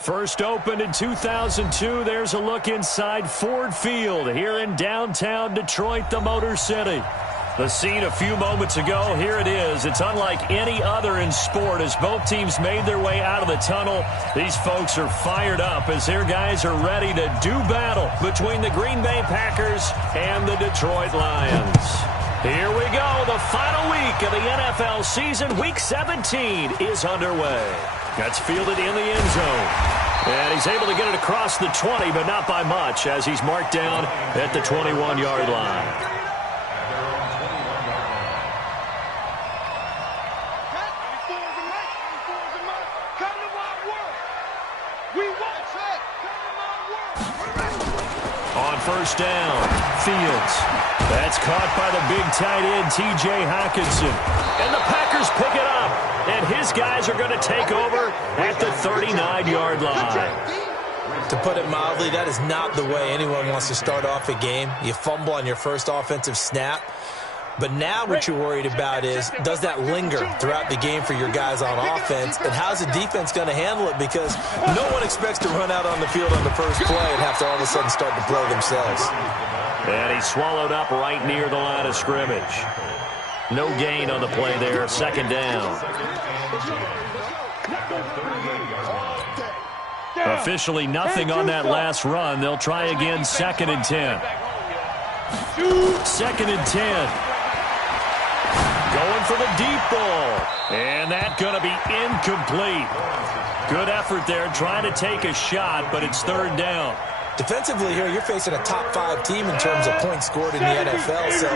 First opened in 2002, there's a look inside Ford Field here in downtown Detroit, the Motor City. The scene a few moments ago, here it is. It's unlike any other in sport as both teams made their way out of the tunnel. These folks are fired up as their guys are ready to do battle between the Green Bay Packers and the Detroit Lions. Here we go. The final week of the NFL season. Week 17 is underway. That's fielded in the end zone. And he's able to get it across the 20, but not by much as he's marked down at the 21-yard line. On first down, Fields. That's caught by the big tight end, T.J. Hockenson. And the Packers pick it up. And his guys are going to take over at the 39-yard line. To put it mildly, that is not the way anyone wants to start off a game. You fumble on your first offensive snap. But now what you're worried about is, does that linger throughout the game for your guys on offense? And how's the defense going to handle it? Because no one expects to run out on the field on the first play and have to all of a sudden start to play themselves. And he's swallowed up right near the line of scrimmage. No gain on the play there, second down. Officially nothing on that last run. They'll try again, second and 10. Second and 10. Going for the deep ball. And that's going to be incomplete. Good effort there, trying to take a shot, but it's third down. Defensively here, you're facing a top-5 team in terms of points scored in the NFL. So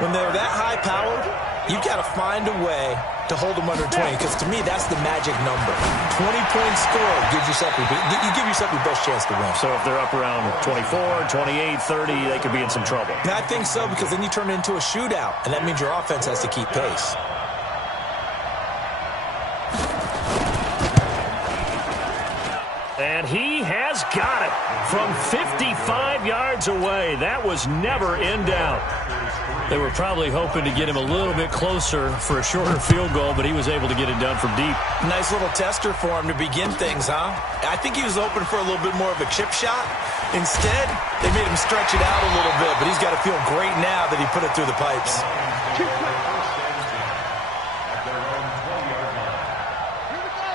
when they're that high-powered, you've got to find a way to hold them under 20, because to me, that's the magic number. 20 points scored gives yourself you give yourself your best chance to win. So if they're up around 24, 28, 30, they could be in some trouble. And I think so, because then you turn it into a shootout, and that means your offense has to keep pace. And he has got it from 55 yards away. That was never in doubt. They were probably hoping to get him a little bit closer for a shorter field goal, but he was able to get it done from deep. Nice little tester for him to begin things, huh? I think he was hoping for a little bit more of a chip shot. Instead, they made him stretch it out a little bit, but he's got to feel great now that he put it through the pipes.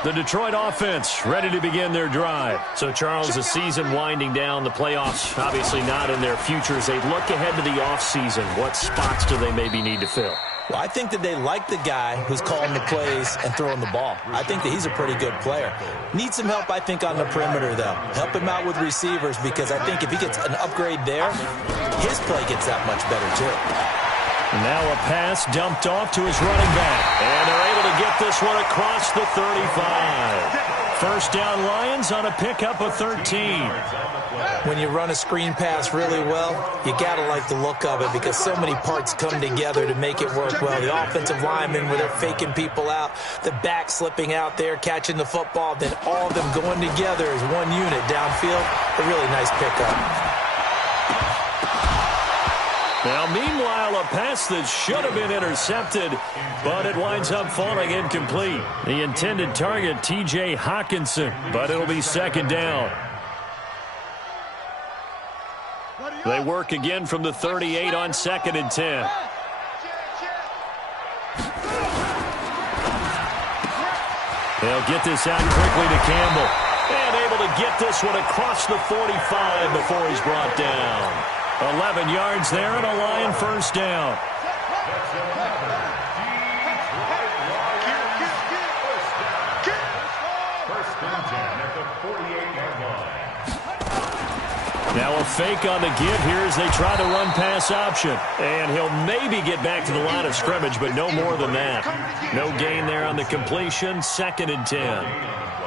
The Detroit offense ready to begin their drive. So, Charles, the season winding down, the playoffs obviously not in their future. As they look ahead to the offseason, what spots do they maybe need to fill? Well, I think that they like the guy who's calling the plays and throwing the ball. I think that he's a pretty good player. Needs some help, I think, on the perimeter, though. Help him out with receivers, because I think if he gets an upgrade there, his play gets that much better, too. Now a pass dumped off to his running back. And they're able to get this one across the 35. First down Lions on a pickup of 13. When you run a screen pass really well, you got to like the look of it, because so many parts come together to make it work well. The offensive linemen, where they're faking people out, the back slipping out there, catching the football, then all of them going together as one unit downfield. A really nice pickup. Now, meanwhile, a pass that should have been intercepted, but it winds up falling incomplete. The intended target, T.J. Hockenson, but it'll be second down. They work again from the 38 on second and 10. They'll get this out quickly to Campbell. And able to get this one across the 45 before he's brought down. 11 yards there and a Lion first down. Now a fake on the give here as they try the run-pass option. And he'll maybe get back to the line of scrimmage, but no more than that. No gain there on the completion, second and 10.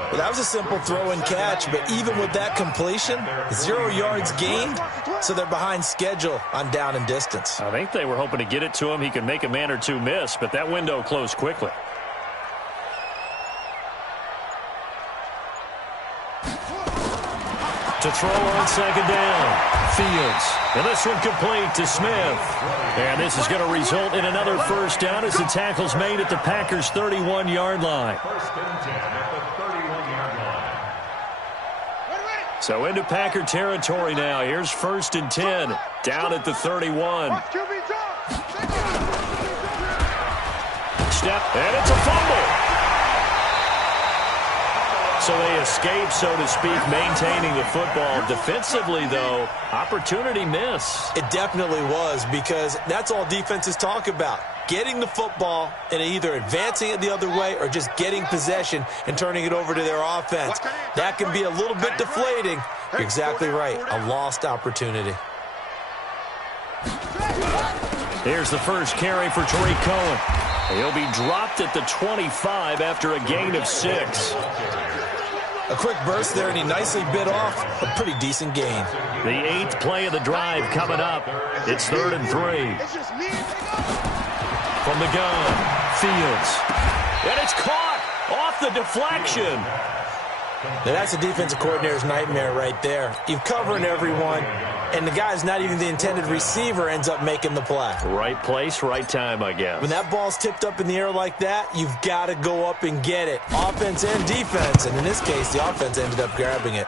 Well, that was a simple throw and catch, but even with that completion, 0 yards gained, so they're behind schedule on down and distance. I think they were hoping to get it to him. He could make a man or two miss, but that window closed quickly. To throw on second down, Fields. And this one complete to Smith. And this is going to result in another first down as the tackle's made at the Packers' 31-yard line. So into Packer territory now. Here's 1st and 10, down at the 31. Step, and it's a fumble. So they escape, so to speak, maintaining the football. Defensively, though, opportunity miss. It definitely was, because that's all defenses talk about. Getting the football and either advancing it the other way or just getting possession and turning it over to their offense. That can be a little bit deflating. You're exactly right. A lost opportunity. Here's the first carry for Tariq Cohen. He'll be dropped at the 25 after a gain of 6. A quick burst there, and he nicely bit off a pretty decent gain. The 8th play of the drive coming up. It's 3rd and 3. From the gun, Fields. And it's caught off the deflection. Now that's a defensive coordinator's nightmare right there. You're covering everyone, and the guy's not even the intended receiver ends up making the play. Right place, right time, I guess. When that ball's tipped up in the air like that, you've got to go up and get it. Offense and defense, and in this case, the offense ended up grabbing it.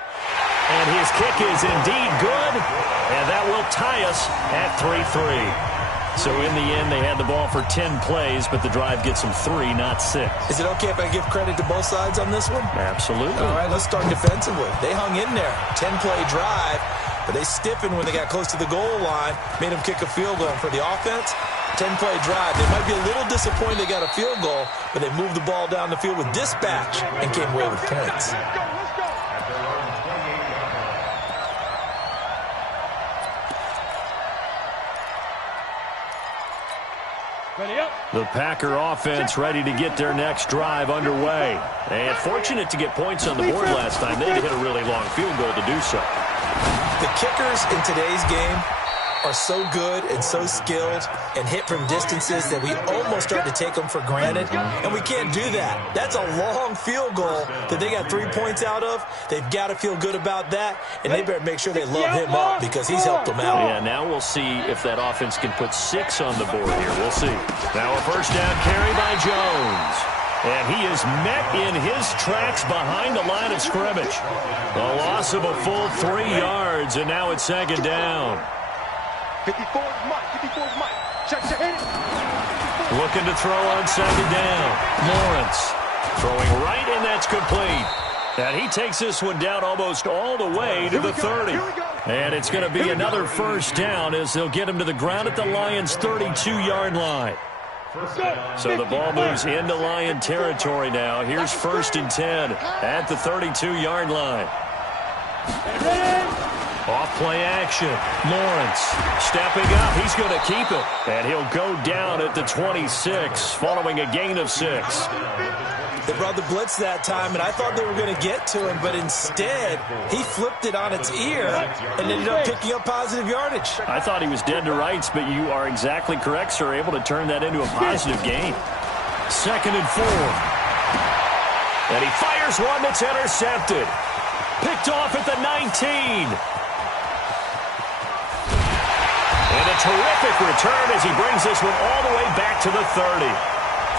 And his kick is indeed good, and that will tie us at 3-3. So in the end, they had the ball for 10 plays, but the drive gets them 3, not 6. Is it okay if I give credit to both sides on this one? Absolutely. All right, let's start defensively. They hung in there. 10-play drive, but they stiffened when they got close to the goal line, made them kick a field goal. For the offense, 10-play drive. They might be a little disappointed they got a field goal, but they moved the ball down the field with dispatch and came away with points. The Packer offense ready to get their next drive underway. And fortunate to get points on the board last time. They had to hit a really long field goal to do so. The kickers in today's game are so good and so skilled and hit from distances that we almost start to take them for granted, and we can't do that. That's a long field goal that they got 3 points out of. They've got to feel good about that, and they better make sure they love him up because he's helped them out. Yeah, now we'll see if that offense can put 6 on the board here. We'll see. Now a first down carry by Jones. And he is met in his tracks behind the line of scrimmage. A loss of a full 3 yards, and now it's 2nd down. 54 is Mike. 54 is Mike. Check to hit it. Looking to throw on 2nd down. Lawrence throwing right, and that's complete. And he takes this one down almost all the way to the 30. And it's going to be another first down as they'll get him to the ground at the Lions' 32-yard line. So the ball moves into Lion territory now. Here's 1st and 10 at the 32-yard line. Off play action. Lawrence stepping up. He's going to keep it. And he'll go down at the 26 following a gain of 6. They brought the blitz that time, and I thought they were going to get to him, but instead he flipped it on its ear and ended up picking up positive yardage. I thought he was dead to rights, but you are exactly correct, sir. Able to turn that into a positive gain. 2nd and 4. And he fires one that's intercepted. Picked off at the 19. And a terrific return as he brings this one all the way back to the 30.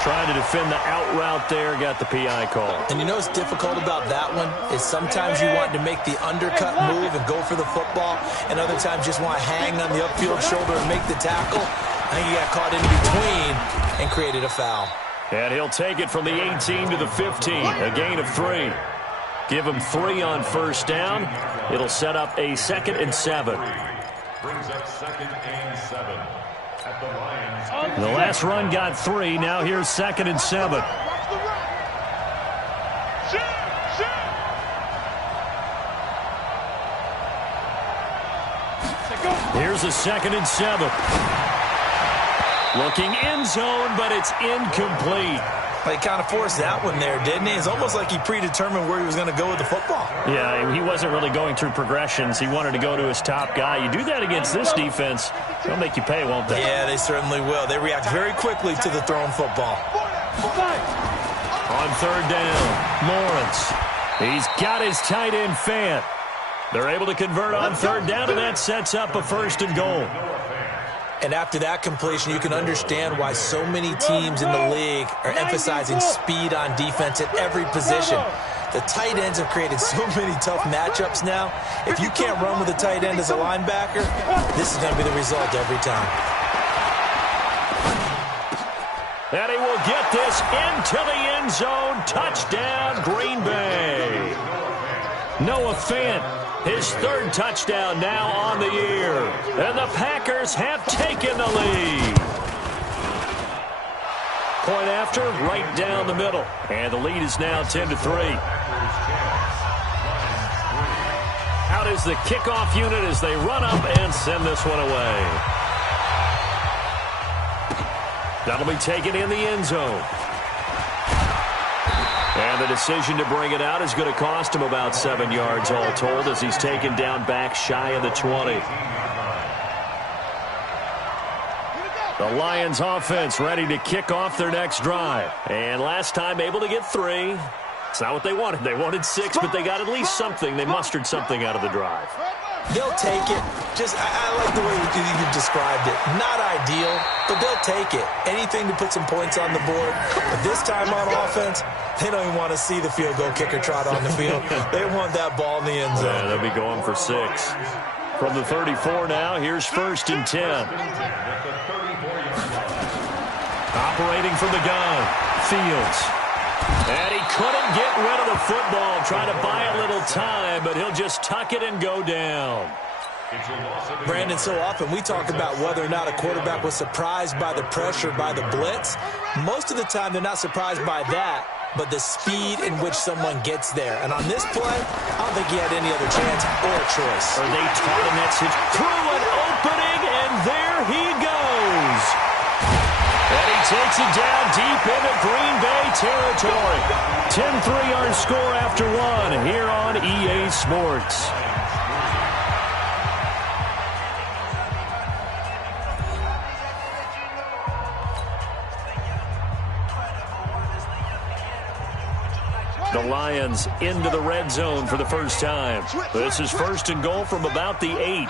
Trying to defend the out route there, got the PI call. And you know what's difficult about that one is sometimes you want to make the undercut move and go for the football, and other times just want to hang on the upfield shoulder and make the tackle. I think he got caught in between and created a foul. And he'll take it from the 18 to the 15, a gain of 3. Give him 3 on first down. It'll set up a 2nd and 7. Brings up 2nd and 7 at the Lions. The last run got 3. Now here's 2nd and 7. Here's a 2nd and 7. Looking end zone, but it's incomplete. He kind of forced that one there, didn't he? It's almost like he predetermined where he was going to go with the football. Yeah, he wasn't really going through progressions. He wanted to go to his top guy. You do that against this defense, they'll make you pay, won't they? Yeah, they certainly will. They react very quickly to the thrown football. On 3rd down, Lawrence. He's got his tight end Fant. They're able to convert on 3rd down, and that sets up a 1st and goal. And after that completion, you can understand why so many teams in the league are emphasizing speed on defense at every position. The tight ends have created so many tough matchups now. If you can't run with a tight end as a linebacker, this is going to be the result every time. And he will get this into the end zone. Touchdown, Green Bay. Noah Fant, his third touchdown now on the year. And the Packers have taken the lead. Point after, right down the middle. And the lead is now 10-3. Out is the kickoff unit as they run up and send this one away. That'll be taken in the end zone. And the decision to bring it out is going to cost him about 7 yards all told as he's taken down back shy of the 20. The Lions offense ready to kick off their next drive. And last time able to get 3. It's not what they wanted. They wanted 6, but they got at least something. They mustered something out of the drive. They'll take it. I like the way you described it. Not ideal, but they'll take it. Anything to put some points on the board. But this time on offense, they don't even want to see the field goal kicker trot on the field. They want that ball in the end zone. Yeah, they'll be going for 6. From the 34 now, here's 1st and 10. Operating from the gun, Fields. And he couldn't get rid of the football, trying to buy a little time, but he'll just tuck it and go down. Brandon, so often we talk about whether or not a quarterback was surprised by the pressure, by the blitz. Most of the time they're not surprised by that, but the speed in which someone gets there. And on this play, I don't think he had any other chance or choice. Or they taught him that through an opening, and there he goes. And he takes it down deep into Green Bay territory. 10-3 our score after 1 here on EA Sports. The Lions into the red zone for the first time. This is 1st and goal from about the 8.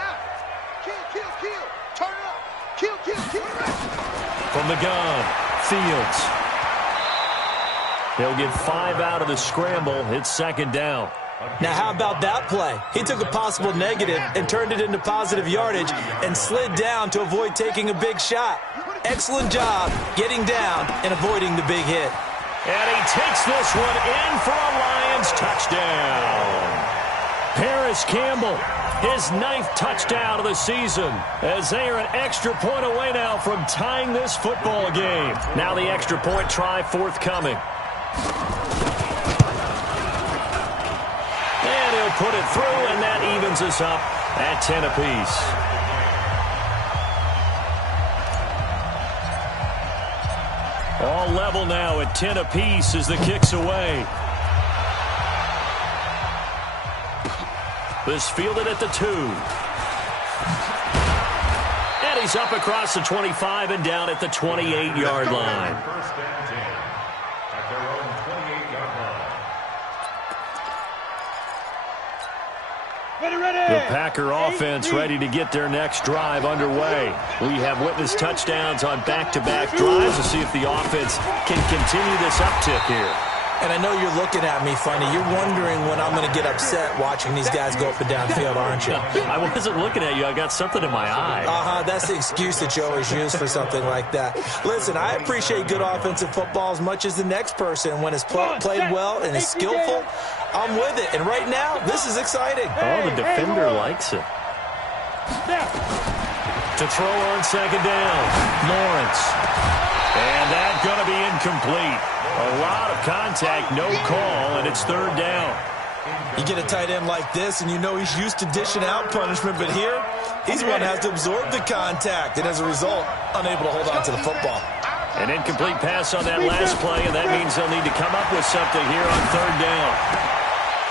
From the gun, Fields. He'll get 5 out of the scramble. It's 2nd down. Now, how about that play? He took a possible negative and turned it into positive yardage and slid down to avoid taking a big shot. Excellent job getting down and avoiding the big hit. And he takes this one in for a Lions touchdown. Paris Campbell, his 9th touchdown of the season, as they are an extra point away now from tying this football game. Now the extra point try forthcoming. And he'll put it through, and that evens us up at 10 apiece. All level now at 10 apiece as the kick's away. This fielded at the 2. And he's up across the 25 and down at the 28-yard line. First and 10 at their own 28-yard line. The Packer offense ready to get their next drive underway. We have witnessed touchdowns on back-to-back drives to see if the offense can continue this uptick here. And I know you're looking at me funny. You're wondering when I'm going to get upset watching these guys go up and down field, aren't you? I wasn't looking at you. I got something in my eye. That's the excuse that you always use for something like that. Listen, I appreciate good offensive football as much as the next person. When it's played well and is skillful, I'm with it. And right now, this is exciting. Oh, the defender likes it. To throw on 2nd down, Lawrence. And that's going to be incomplete. A lot of contact, no call, and it's 3rd down. You get a tight end like this, and you know he's used to dishing out punishment, but here, he's the one that has to absorb the contact, and as a result, unable to hold on to the football. An incomplete pass on that last play, and that means they'll need to come up with something here on 3rd down.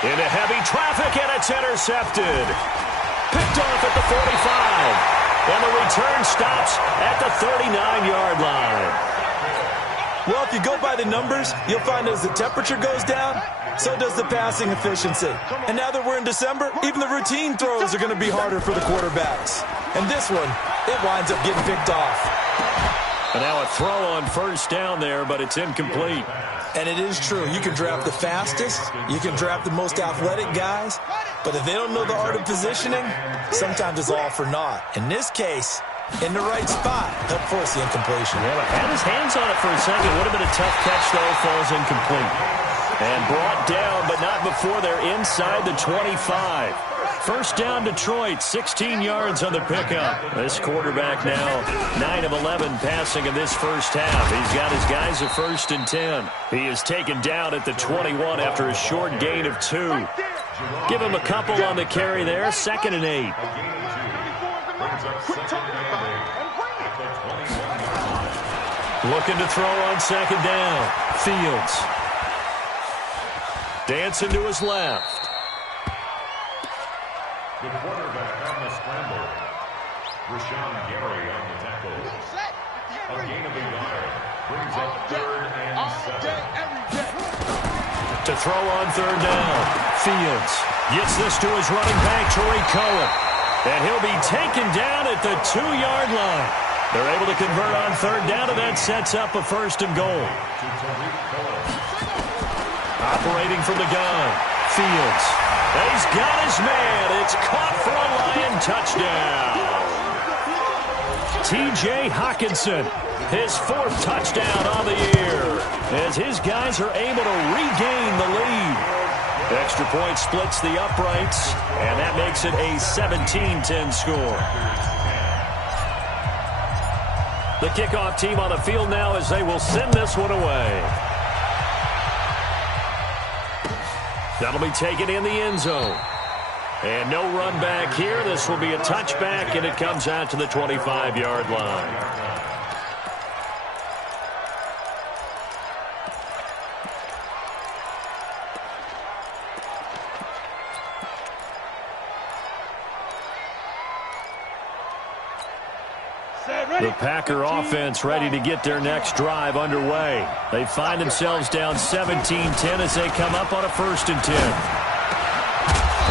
Into heavy traffic, and it's intercepted. Picked off at the 45. And the return stops at the 39-yard line. Well, if you go by the numbers, you'll find as the temperature goes down, so does the passing efficiency. And now that we're in December, even the routine throws are going to be harder for the quarterbacks. And this one, it winds up getting picked off. And now a throw on first down there, but it's incomplete. And it is true. You can draft the fastest. You can draft the most athletic guys. But if they don't know the art of positioning, sometimes it's all for naught. In this case, in the right spot, help force the incompletion. Yeah, but had his hands on it for a second. Would have been a tough catch, though. Falls incomplete. And brought down, but not before they're inside the 25. First down, Detroit, 16 yards on the pickup. This quarterback now 9 of 11 passing in this first half. He's got his guys at 1st and 10. He is taken down at the 21 after a short gain of 2. Give him a couple on the carry there, 2nd and 8. Looking to throw on 2nd down. Fields. Dancing to his left. The quarterback on the scramble. Rashawn Gary on the tackle. A gain of a yard. Brings up 3rd and 7. To throw on 3rd down. Fields gets this to his running back, Tariq Cohen. And he'll be taken down at the 2-yard line. They're able to convert on 3rd down, and that sets up a 1st and goal. Operating from the gun. Fields. He's got his man. It's caught for a Lion touchdown. T.J. Hawkinson, his 4th touchdown on the year, as his guys are able to regain the lead. Extra point splits the uprights, and that makes it a 17-10 score. The kickoff team on the field now as they will send this one away. That'll be taken in the end zone. And no run back here. This will be a touchback, and it comes out to the 25-yard line. The Packer offense ready to get their next drive underway. They find themselves down 17-10 as they come up on a 1st and 10.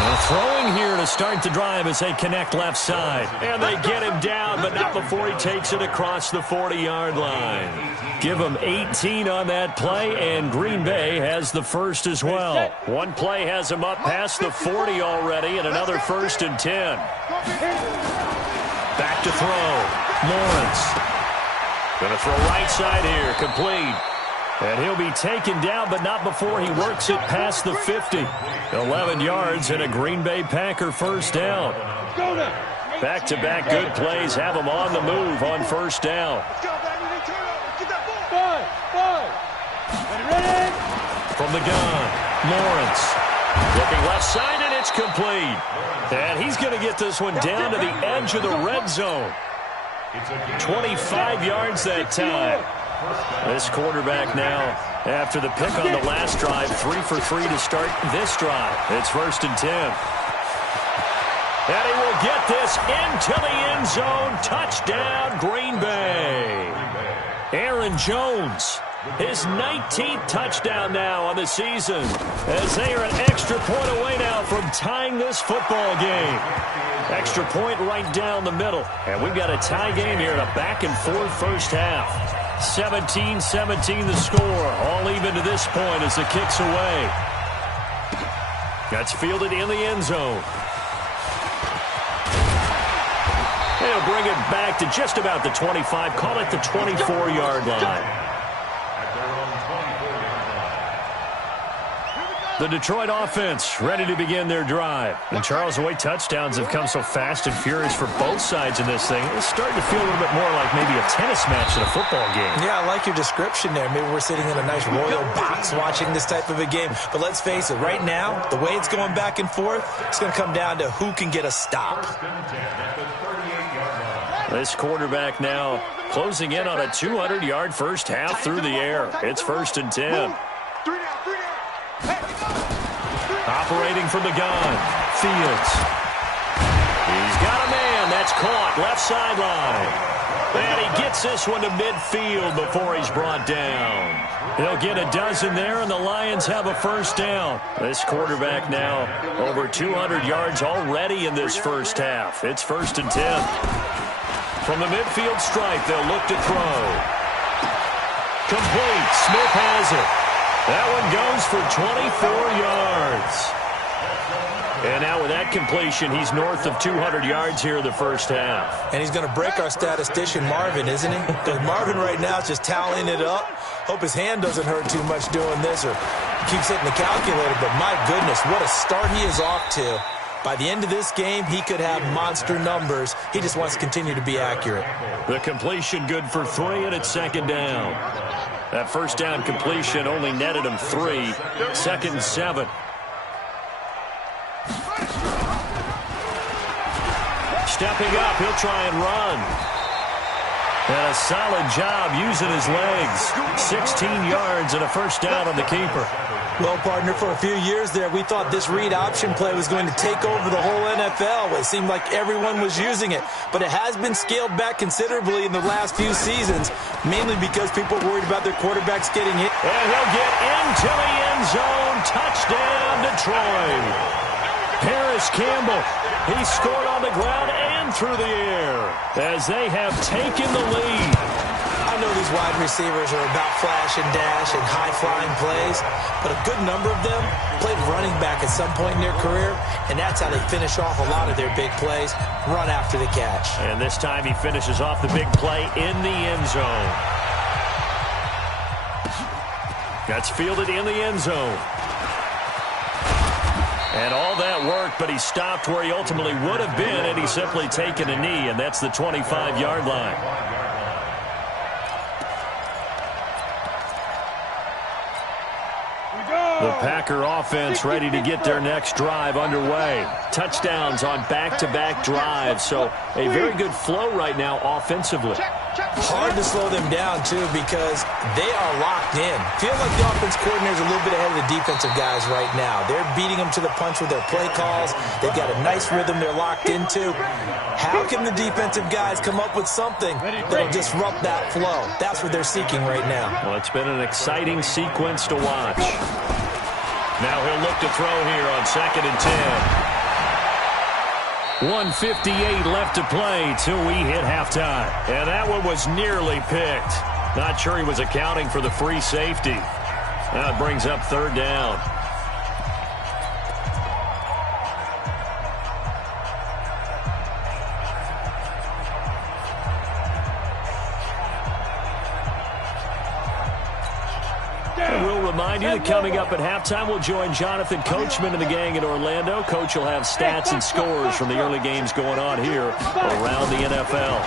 And throwing here to start the drive as they connect left side. And they get him down, but not before he takes it across the 40-yard line. Give him 18 on that play, and Green Bay has the 1st as well. One play has him up past the 40 already, and another 1st and 10. Back to throw. Lawrence. Going to throw right side here. Complete. And he'll be taken down, but not before he works it past the 50. 11 yards and a Green Bay Packer 1st down. Back-to-back good plays have him on the move on 1st down. From the gun, Lawrence. Looking left side, and it's complete. And he's going to get this one down to the edge of the red zone. 25 yards that time. This quarterback now, after the pick on the last drive, 3 for 3 to start this drive. It's 1st and 10. And he will get this into the end zone. Touchdown, Green Bay. Aaron Jones, his 19th touchdown now on the season, as they are an extra point away now from tying this football game. Extra point right down the middle. And we've got a tie game here in a back-and-forth first half. 17-17 the score. All even to this point as the kick's away. That's fielded in the end zone. They'll bring it back to just about the 25. Call it the 24-yard line. The Detroit offense ready to begin their drive. And Charles, the way touchdowns have come so fast and furious for both sides in this thing, it's starting to feel a little bit more like maybe a tennis match than a football game. Yeah, I like your description there. Maybe we're sitting in a nice royal box watching this type of a game. But let's face it, right now, the way it's going back and forth, it's going to come down to who can get a stop. This quarterback now closing in on a 200-yard first half through the air. It's 1st and 10. Operating from the gun, Fields. He's got a man. That's caught left sideline. And he gets this one to midfield before he's brought down. He'll get a dozen there, and the Lions have a first down. This quarterback now over 200 yards already in this first half. It's 1st and 10. From the midfield stripe, they'll look to throw. Complete. Smith has it. That one goes for 24 yards. And now with that completion, he's north of 200 yards here in the first half. And he's going to break our statistician, Marvin, isn't he? Because Marvin right now is just tallying it up. Hope his hand doesn't hurt too much doing this or keeps hitting the calculator. But my goodness, what a start he is off to. By the end of this game, he could have monster numbers. He just wants to continue to be accurate. The completion good for 3, and it's 2nd down. That first down completion only netted him 3. 2nd and 7. Stepping up, he'll try and run. And a solid job using his legs. 16 yards and a first down on the keeper. Well, partner, for a few years there, we thought this read option play was going to take over the whole NFL. It seemed like everyone was using it. But it has been scaled back considerably in the last few seasons, mainly because people are worried about their quarterbacks getting hit. And he'll get into the end zone. Touchdown, Detroit. Paris Campbell, he scored on the ground and through the air as they have taken the lead. I know these wide receivers are about flash and dash and high-flying plays, but a good number of them played running back at some point in their career, and that's how they finish off a lot of their big plays, run after the catch. And this time he finishes off the big play in the end zone. That's fielded in the end zone. And all that worked, but he stopped where he ultimately would have been, and he's simply taken a knee, and that's the 25-yard line. The Packer offense ready to get their next drive underway. Touchdowns on back-to-back drives, so a very good flow right now offensively. Hard to slow them down, too, because they are locked in. Feel like the offense coordinator is a little bit ahead of the defensive guys right now. They're beating them to the punch with their play calls. They've got a nice rhythm they're locked into. How can the defensive guys come up with something that'll disrupt that flow? That's what they're seeking right now. Well, it's been an exciting sequence to watch. Now he'll look to throw here on 2nd and 10. 1:58 left to play till we hit halftime. And that one was nearly picked. Not sure he was accounting for the free safety. That brings up 3rd down. Remind you that coming up at halftime, we'll join Jonathan Coachman and the gang in Orlando. Coach will have stats and scores from the early games going on here around the NFL.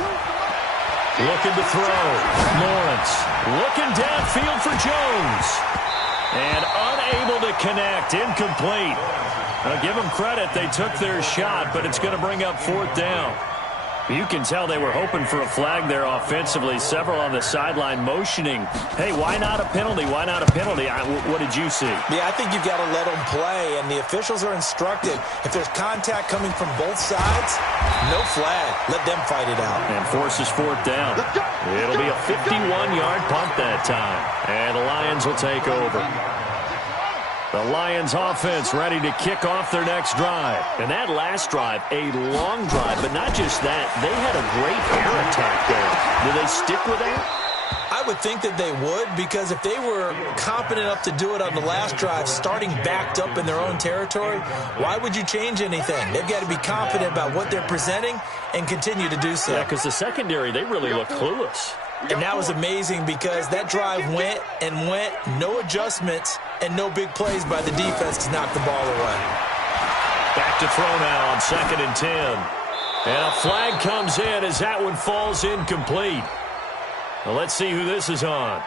Looking to throw. Lawrence looking downfield for Jones. And unable to connect. Incomplete. Now give them credit. They took their shot, but it's going to bring up 4th down. You can tell they were hoping for a flag there offensively. Several on the sideline motioning. Hey, why not a penalty? Why not a penalty? What did you see? Yeah, I think you've got to let them play, and the officials are instructed. If there's contact coming from both sides, no flag. Let them fight it out. And forces 4th down. It'll be a 51-yard punt that time. And the Lions will take over. The Lions offense ready to kick off their next drive. And that last drive, a long drive, but not just that. They had a great air attack there. Do they stick with that? I would think that they would, because if they were competent enough to do it on the last drive, starting backed up in their own territory, why would you change anything? They've got to be confident about what they're presenting and continue to do so. Yeah, because the secondary, they really look clueless. And that was amazing because that drive went and went, no adjustments, and no big plays by the defense to knock the ball away. Back to throw now on 2nd and 10. And a flag comes in as that one falls incomplete. Well, let's see who this is on.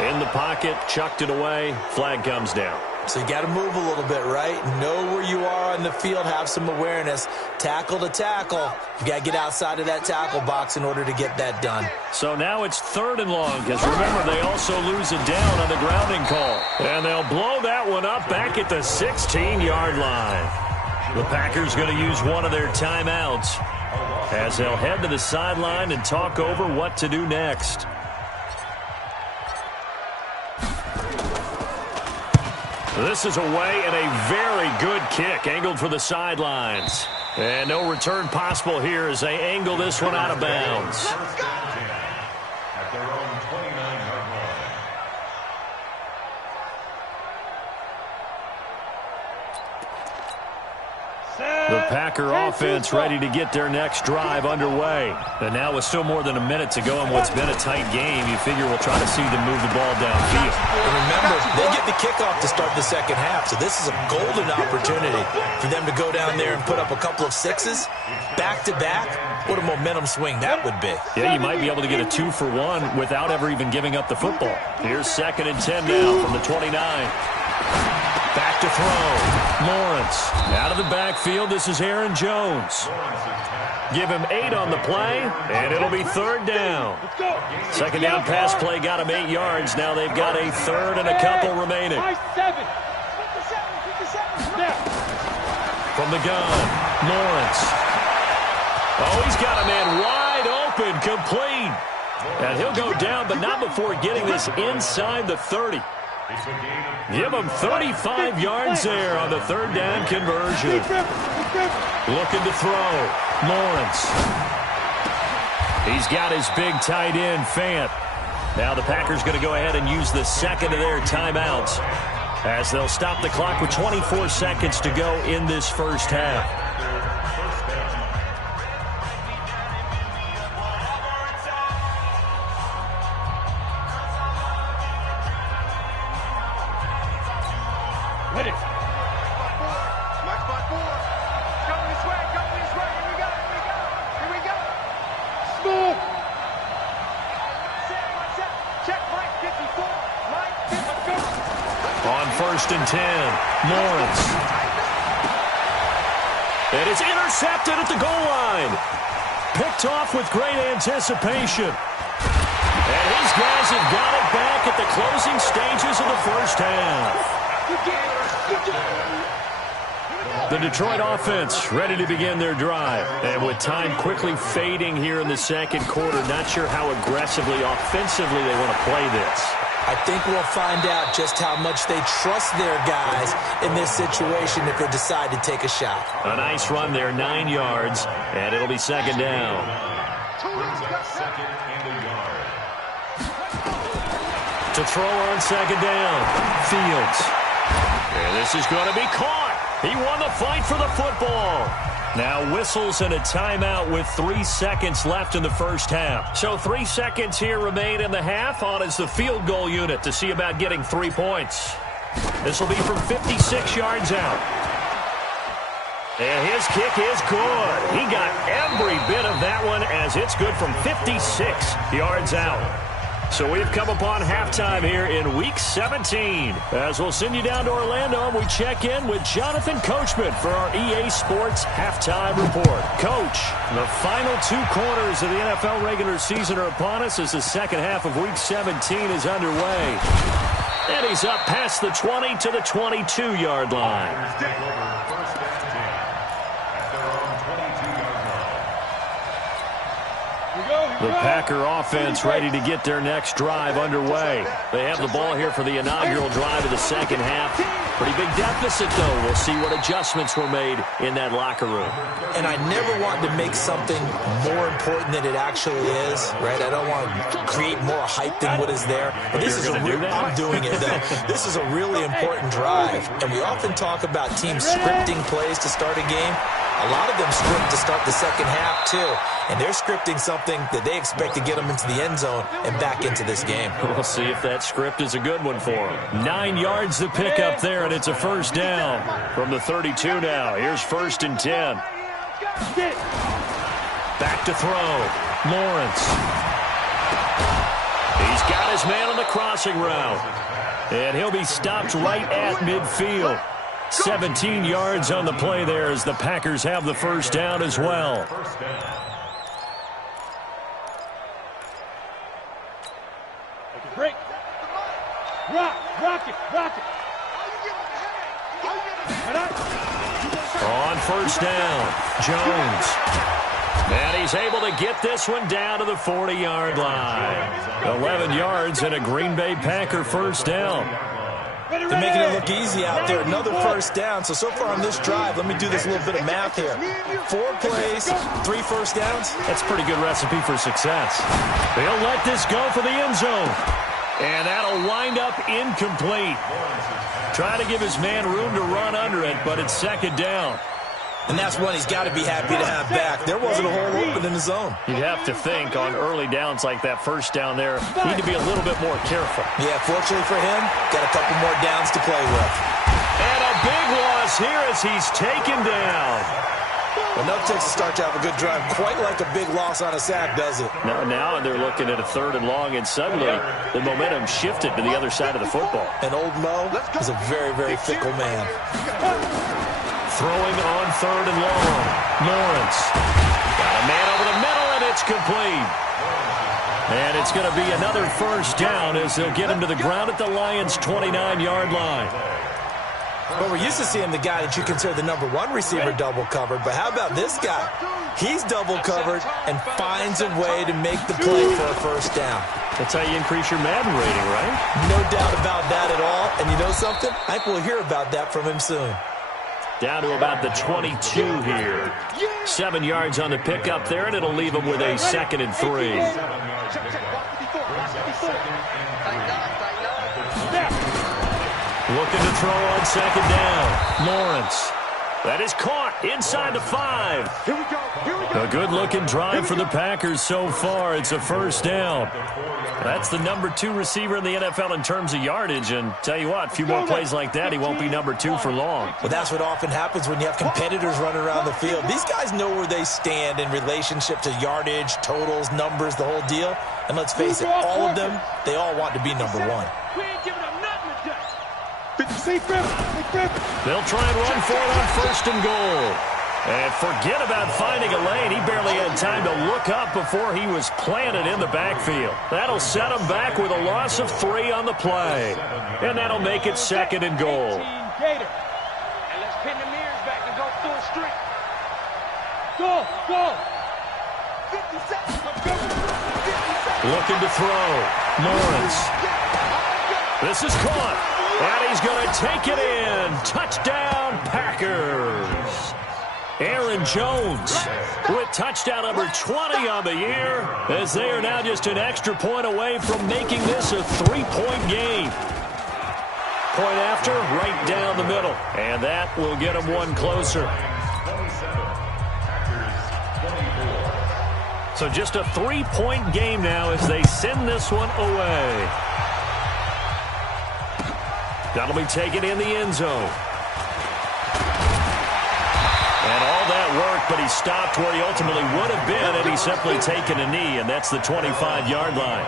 In the pocket, chucked it away, flag comes down. So you got to move a little bit, right? Know where you are on the field, have some awareness. Tackle to tackle. You got to get outside of that tackle box in order to get that done. So now it's 3rd and long, because remember, they also lose a down on the grounding call. And they'll blow that one up back at the 16-yard line. The Packers going to use one of their timeouts. as they'll head to the sideline and talk over what to do next. This is away and a very good kick angled for the sidelines. And no return possible here as they angle this one out of bounds. At their own 29-yard line. The Packer offense ready to get their next drive underway. And now with still more than a minute to go in what's been a tight game, you figure we'll try to see them move the ball downfield. And remember, they get the kickoff to start the second half, so this is a golden opportunity for them to go down there and put up a couple of sixes back-to-back. What a momentum swing that would be. Yeah, you might be able to get a 2-for-1 without ever even giving up the football. Here's 2nd and 10 now from the 29. Back to throw. Lawrence out of the backfield. This is Aaron Jones. Give him 8 on the play, and it'll be 3rd down. 2nd down pass play got him 8 yards. Now they've got a 3rd and a couple remaining. From the gun, Lawrence. Oh, he's got a man wide open, complete. And he'll go down, but not before getting this inside the 30. Give him 35 yards there on the 3rd down conversion. Looking to throw. Lawrence. He's got his big tight end, Fant. Now the Packers going to go ahead and use the 2nd of their timeouts as they'll stop the clock with 24 seconds to go in this first half. On 1st and 10, Lawrence. And it's intercepted at the goal line. Picked off with great anticipation. And his guys have got it back at the closing stages of the first half. The Detroit offense ready to begin their drive. And with time quickly fading here in the second quarter, not sure how aggressively, offensively they want to play this. I think we'll find out just how much they trust their guys in this situation if they decide to take a shot. A nice run there, 9 yards, and it'll be 2nd down. To throw on 2nd down, Fields. And this is going to be caught. He won the fight for the football. Now whistles and a timeout with 3 seconds left in the first half. So 3 seconds here remain in the half. On is the field goal unit to see about getting 3 points. This will be from 56 yards out. And his kick is good. He got every bit of that one as it's good from 56 yards out. So we've come upon halftime here in Week 17. As we'll send you down to Orlando, and we check in with Jonathan Coachman for our EA Sports Halftime Report. Coach, the final 2 quarters of the NFL regular season are upon us as the second half of Week 17 is underway. And he's up past the 20 to the 22-yard line. The Packer offense ready to get their next drive underway. They have the ball here for the inaugural drive of the second half. Pretty big deficit, though. We'll see what adjustments were made in that locker room. And I never want to make something more important than it actually is, right? I don't want to create more hype than what is there. But this is I'm doing it, though. This is a really important drive. And we often talk about teams scripting plays to start a game. A lot of them script to start the second half, too. And they're scripting something that they expect to get them into the end zone and back into this game. We'll see if that script is a good one for them. 9 yards to pick up there, and it's a first down from the 32 now. Here's 1st and 10. Back to throw. Lawrence. He's got his man on the crossing route. And he'll be stopped right at midfield. 17 yards on the play there as the Packers have the first down as well. Break. Rock it. On first down, Jones. And he's able to get this one down to the 40-yard line. 11 yards and a Green Bay Packer first down. They're making it look easy out there. Another first down. So far on this drive, let me do this little bit of math here. 4 plays, 3 first downs. That's a pretty good recipe for success. They'll let this go for the end zone. And that'll wind up incomplete. Trying to give his man room to run under it, but it's second down. And that's one he's got to be happy to have back. There wasn't a hole open in the zone. You'd have to think on early downs like that first down there, need to be a little bit more careful. Yeah, fortunately for him, got a couple more downs to play with. And a big loss here as he's taken down. Enough takes to start to have a good drive. Quite like a big loss on a sack, does it? Now they're looking at a 3rd and long, and suddenly the momentum shifted to the other side of the football. And old Mo is a very, very fickle man. Throwing on 3rd and long. Lawrence. Got a man over the middle, and it's complete. And it's going to be another first down as they'll get him to the ground at the Lions' 29-yard line. Well, we're used to seeing the guy that you consider the #1 receiver double covered, but how about this guy? He's double covered and finds a way to make the play for a first down. That's how you increase your Madden rating, right? No doubt about that at all. And you know something? I think we'll hear about that from him soon. Down to about the 22 here. 7 yards on the pickup there, and it'll leave him with a 2nd and 3. Looking to throw on 2nd down. Lawrence. That is caught inside the 5. Here we go. A good-looking drive for the Packers so far. It's a first down. That's the #2 receiver in the NFL in terms of yardage. And tell you what, a few more plays like that, he won't be #2 for long. Well, that's what often happens when you have competitors running around the field. These guys know where they stand in relationship to yardage, totals, numbers, the whole deal. And let's face it, all of them, they all want to be #1. We ain't giving up nothing today. 50. They'll try and run for it on 1st and goal. And forget about finding a lane. He barely had time to look up before he was planted in the backfield. That'll set him back with a loss of 3 on the play. And that'll make it 2nd and goal. And let's pin the mirrors back and go full streak. Go. 50 seconds. Looking to throw. Lawrence. This is caught. And he's going to take it in. Touchdown, Packers. Aaron Jones with touchdown number 20 on the year, as they are now just an extra point away from making this a 3-point game. Point after, right down the middle. And that will get them one closer. So just a 3-point game now as they send this one away. That'll be taken in the end zone. And all that work, but he stopped where he ultimately would have been had he simply taken a knee, and that's the 25-yard line.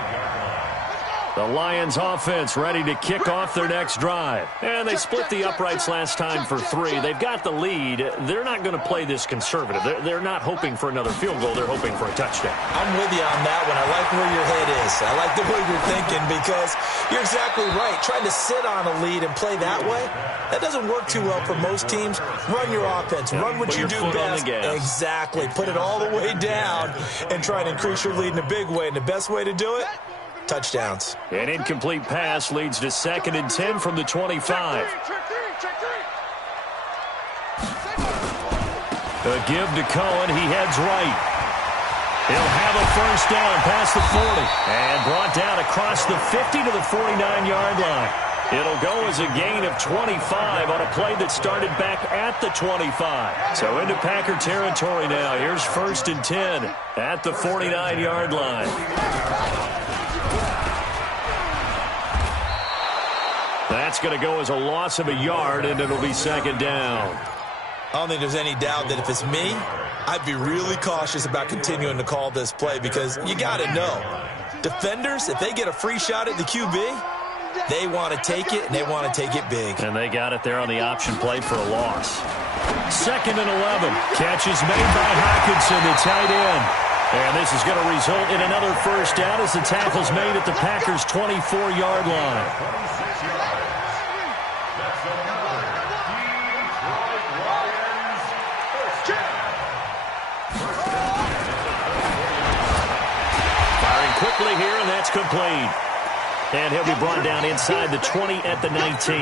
The Lions offense ready to kick off their next drive. And they split the uprights last time for 3. They've got the lead. They're not going to play this conservative. They're not hoping for another field goal. They're hoping for a touchdown. I'm with you on that one. I like where your head is. I like the way you're thinking because you're exactly right. Trying to sit on a lead and play that way, that doesn't work too well for most teams. Run your offense. Run what you do best. Exactly. Put it all the way down and try and increase your lead in a big way. And the best way to do it? Touchdowns. An incomplete pass leads to 2nd and 10 from the 25. A give to Cohen. He heads right. He'll have a first down past the 40. And brought down across the 50 to the 49-yard line. It'll go as a gain of 25 on a play that started back at the 25. So into Packer territory now. Here's 1st and 10 at the 49-yard line. That's going to go as a loss of a yard, and it'll be 2nd down. I don't think there's any doubt that if it's me, I'd be really cautious about continuing to call this play because you got to know, defenders, if they get a free shot at the QB, they want to take it, and they want to take it big. And they got it there on the option play for a loss. 2nd and 11. Catch is made by Hockenson, the tight end. And this is going to result in another first down as the tackle's made at the Packers' 24-yard line. complete. And he'll be brought down inside the 20 at the 19.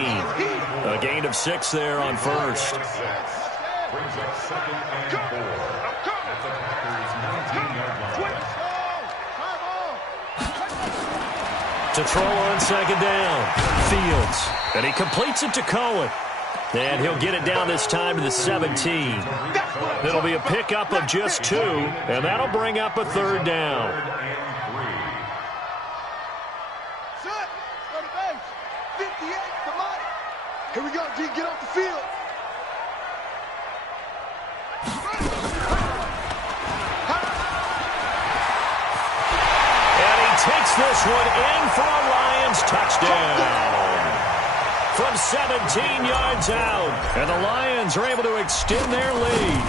A gain of 6 there on first. Brings up 2nd and 4. At the Packers' 19-yard line. To throw on 2nd down. Fields. And he completes it to Cohen. And he'll get it down this time to the 17. It'll be a pickup of just 2, and that'll bring up a 3rd down. Here we go, G. Get off the field. And he takes this one in for a Lions touchdown. From 17 yards out. And the Lions are able to extend their lead.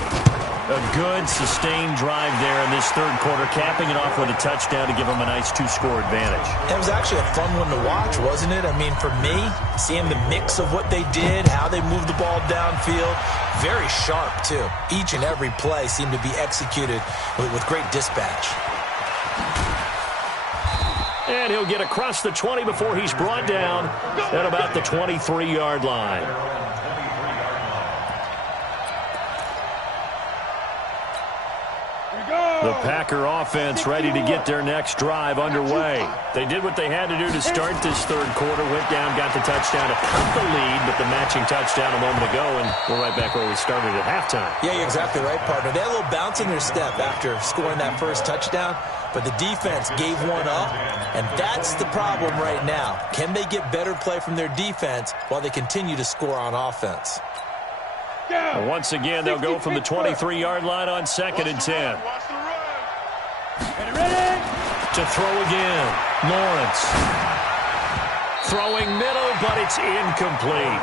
A good, sustained drive there in this 3rd quarter, capping it off with a touchdown to give them a nice 2-score advantage. It was actually a fun one to watch, wasn't it? I mean, for me, seeing the mix of what they did, how they moved the ball downfield, very sharp, too. Each and every play seemed to be executed with great dispatch. And he'll get across the 20 before he's brought down at about the 23-yard line. The Packer offense ready to get their next drive underway. They did what they had to do to start this 3rd quarter, went down, got the touchdown to cut the lead, but the matching touchdown a moment ago, and we're right back where we started at halftime. Yeah, you're exactly right, partner. They had a little bounce in their step after scoring that first touchdown, but the defense gave one up, and that's the problem right now. Can they get better play from their defense while they continue to score on offense? And once again, they'll go from the 23-yard line on 2nd and 10. To throw again. Lawrence. Throwing middle, but it's incomplete.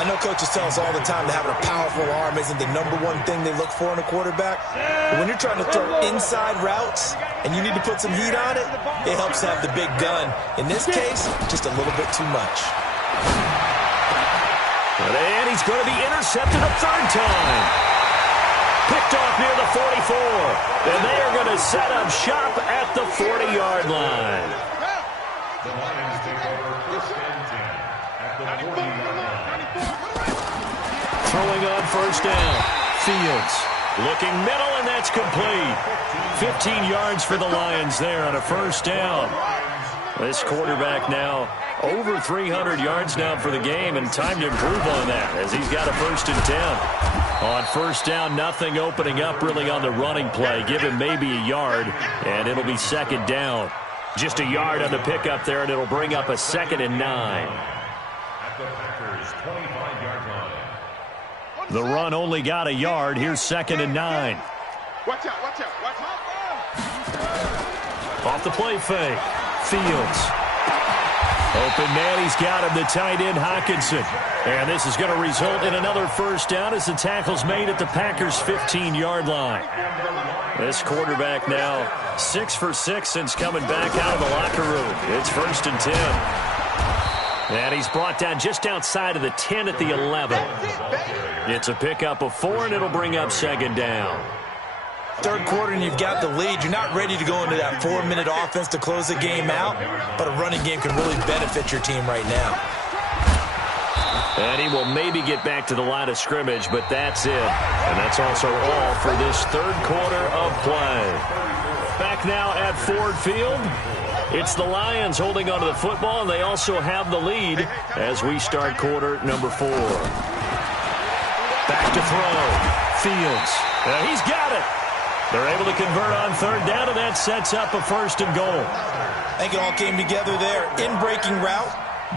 I know coaches tell us all the time that having a powerful arm isn't the #1 thing they look for in a quarterback. But when you're trying to throw inside routes and you need to put some heat on it, it helps to have the big gun. In this case, just a little bit too much. And he's going to be intercepted a 3rd time. Picked off near the 44. And they are going to set up shop at the 40-yard line. The Lions take over 1st and 10 at the 40-yard line. Throwing on 1st down. Fields looking middle, and that's complete. 15 yards for the Lions there on a 1st down. This quarterback now over 300 yards now for the game, and time to improve on that as he's got a 1st and 10. On 1st down, nothing opening up really on the running play. Give him maybe a yard, and it'll be 2nd down. Just a yard on the pickup there, and it'll bring up a 2nd and 9. At the Packers' 25-yard line. The run only got a yard. Here's 2nd and 9. Watch out, watch out, watch out. Off the play fake. Fields. Open man, he's got him, the tight end, Hawkinson. And this is going to result in another 1st down as the tackle's made at the Packers' 15-yard line. This quarterback now 6 for 6 since coming back out of the locker room. It's 1st and 10. And he's brought down just outside of the 10 at the 11. It's a pickup of 4, and it'll bring up 2nd down. 3rd quarter and you've got the lead. You're not ready to go into that 4-minute offense to close the game out, but a running game can really benefit your team right now. And he will maybe get back to the line of scrimmage, but that's it. And that's also all for this 3rd quarter of play. Back now at Ford Field. It's the Lions holding onto the football, and they also have the lead as we start quarter number 4. Back to throw. Fields. He's got it. They're able to convert on 3rd down, and that sets up a 1st and goal. I think it all came together there. In-breaking route,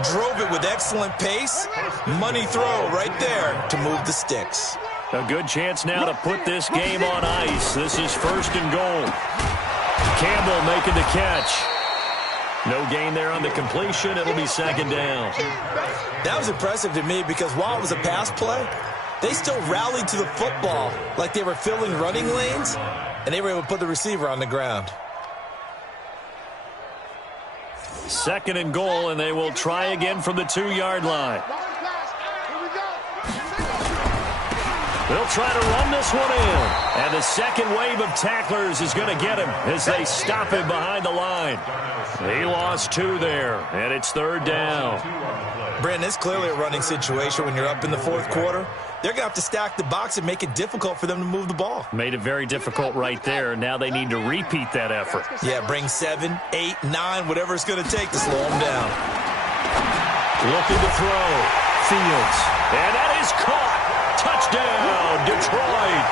drove it with excellent pace. Money throw right there to move the sticks. A good chance now to put this game on ice. This is 1st and goal. Campbell making the catch. No gain there on the completion. It'll be 2nd down. That was impressive to me because while it was a pass play, they still rallied to the football like they were filling running lanes, and they were able to put the receiver on the ground. 2nd and goal, and they will try again from the 2-yard line. They'll try to run this one in. And the second wave of tacklers is going to get him as they stop him behind the line. He lost 2 there, and it's 3rd down. Brandon, it's clearly a running situation when you're up in the 4th quarter. They're going to have to stack the box and make it difficult for them to move the ball. Made it very difficult right there. Now they need to repeat that effort. Yeah, bring 7, 8, 9, whatever it's going to take to slow them down. Looking to throw. Fields. And that is caught. Touchdown, Detroit.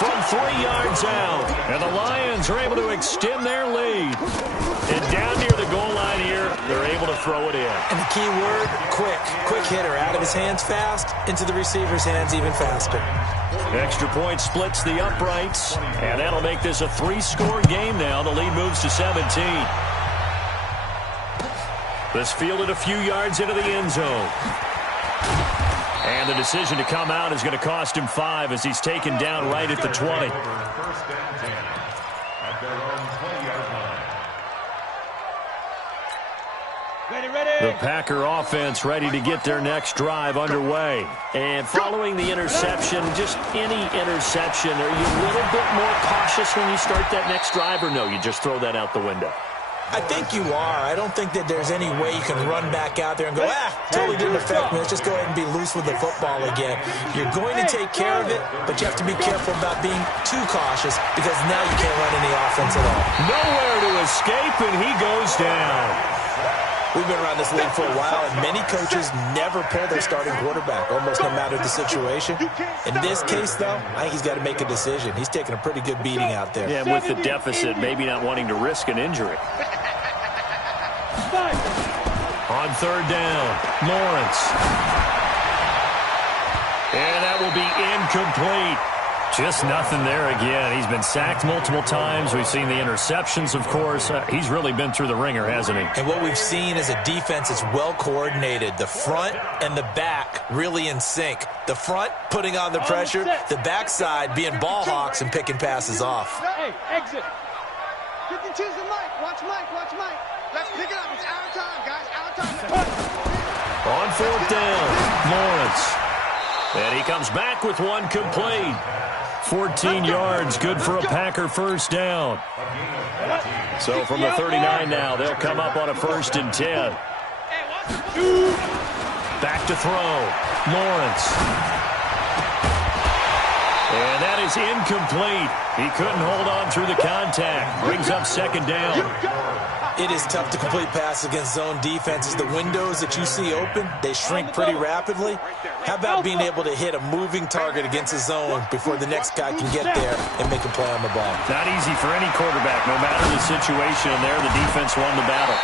From 3 yards out. And the Lions are able to extend their lead. And down near the goal line here, they're able to throw it in. And the key word, quick. Quick hitter. Out of his hands fast, into the receiver's hands even faster. Extra point splits the uprights. And that'll make this a 3-score game now. The lead moves to 17. This fielded a few yards into the end zone. And the decision to come out is going to cost him 5 as he's taken down right at the 20. First down 10 at their own 20-yard line. The Packer offense ready to get their next drive underway. And following the interception, just any interception, are you a little bit more cautious when you start that next drive, or no, you just throw that out the window? I think you are. I don't think that there's any way you can run back out there and go, totally didn't affect me. Let's just go ahead and be loose with the football again. You're going to take care of it, but you have to be careful about being too cautious because now you can't run any offense at all. Nowhere to escape, and he goes down. We've been around this league for a while, and many coaches never pull their starting quarterback, almost no matter the situation. In this case, though, I think he's got to make a decision. He's taking a pretty good beating out there. Yeah, with the deficit, maybe not wanting to risk an injury. On 3rd down, Lawrence. And that will be incomplete. Just nothing there again. He's been sacked multiple times. We've seen the interceptions, of course. He's really been through the ringer, hasn't he? And what we've seen is a defense that's well coordinated. The front and the back really in sync. The front putting on the pressure, the backside being ball hawks and picking passes off. Hey, exit. 52's the mic. Watch Mike. Let's pick it up. It's our time, guys. Our time. On 4th down, Lawrence. And he comes back with one complete. 14 yards, good for a Packer first down. So from the 39 now, they'll come up on a 1st and 10. Back to throw, Lawrence. And that is incomplete. He couldn't hold on through the contact. Brings up 2nd down. It is tough to complete passes against zone defenses. The windows that you see open, they shrink pretty rapidly. How about being able to hit a moving target against a zone before the next guy can get there and make a play on the ball? Not easy for any quarterback, no matter the situation. And there, the defense won the battle.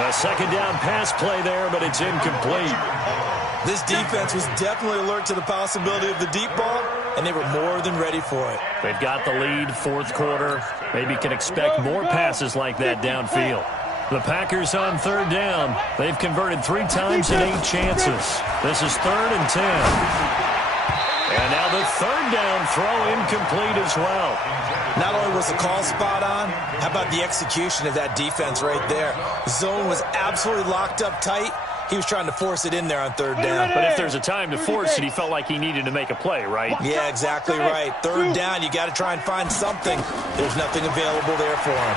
A 2nd down pass play there, but it's incomplete. This defense was definitely alert to the possibility of the deep ball, and they were more than ready for it. They've got the lead, 4th quarter. Maybe can expect more passes like that downfield. The Packers on 3rd down. They've converted 3 times in 8 chances. This is 3rd and 10. And now the 3rd down throw incomplete as well. Not only was the call spot on, how about the execution of that defense right there? The zone was absolutely locked up tight. He was trying to force it in there on 3rd down. But if there's a time to force it, he felt like he needed to make a play, right? Yeah, exactly right. 3rd down, you got to try and find something. There's nothing available there for him.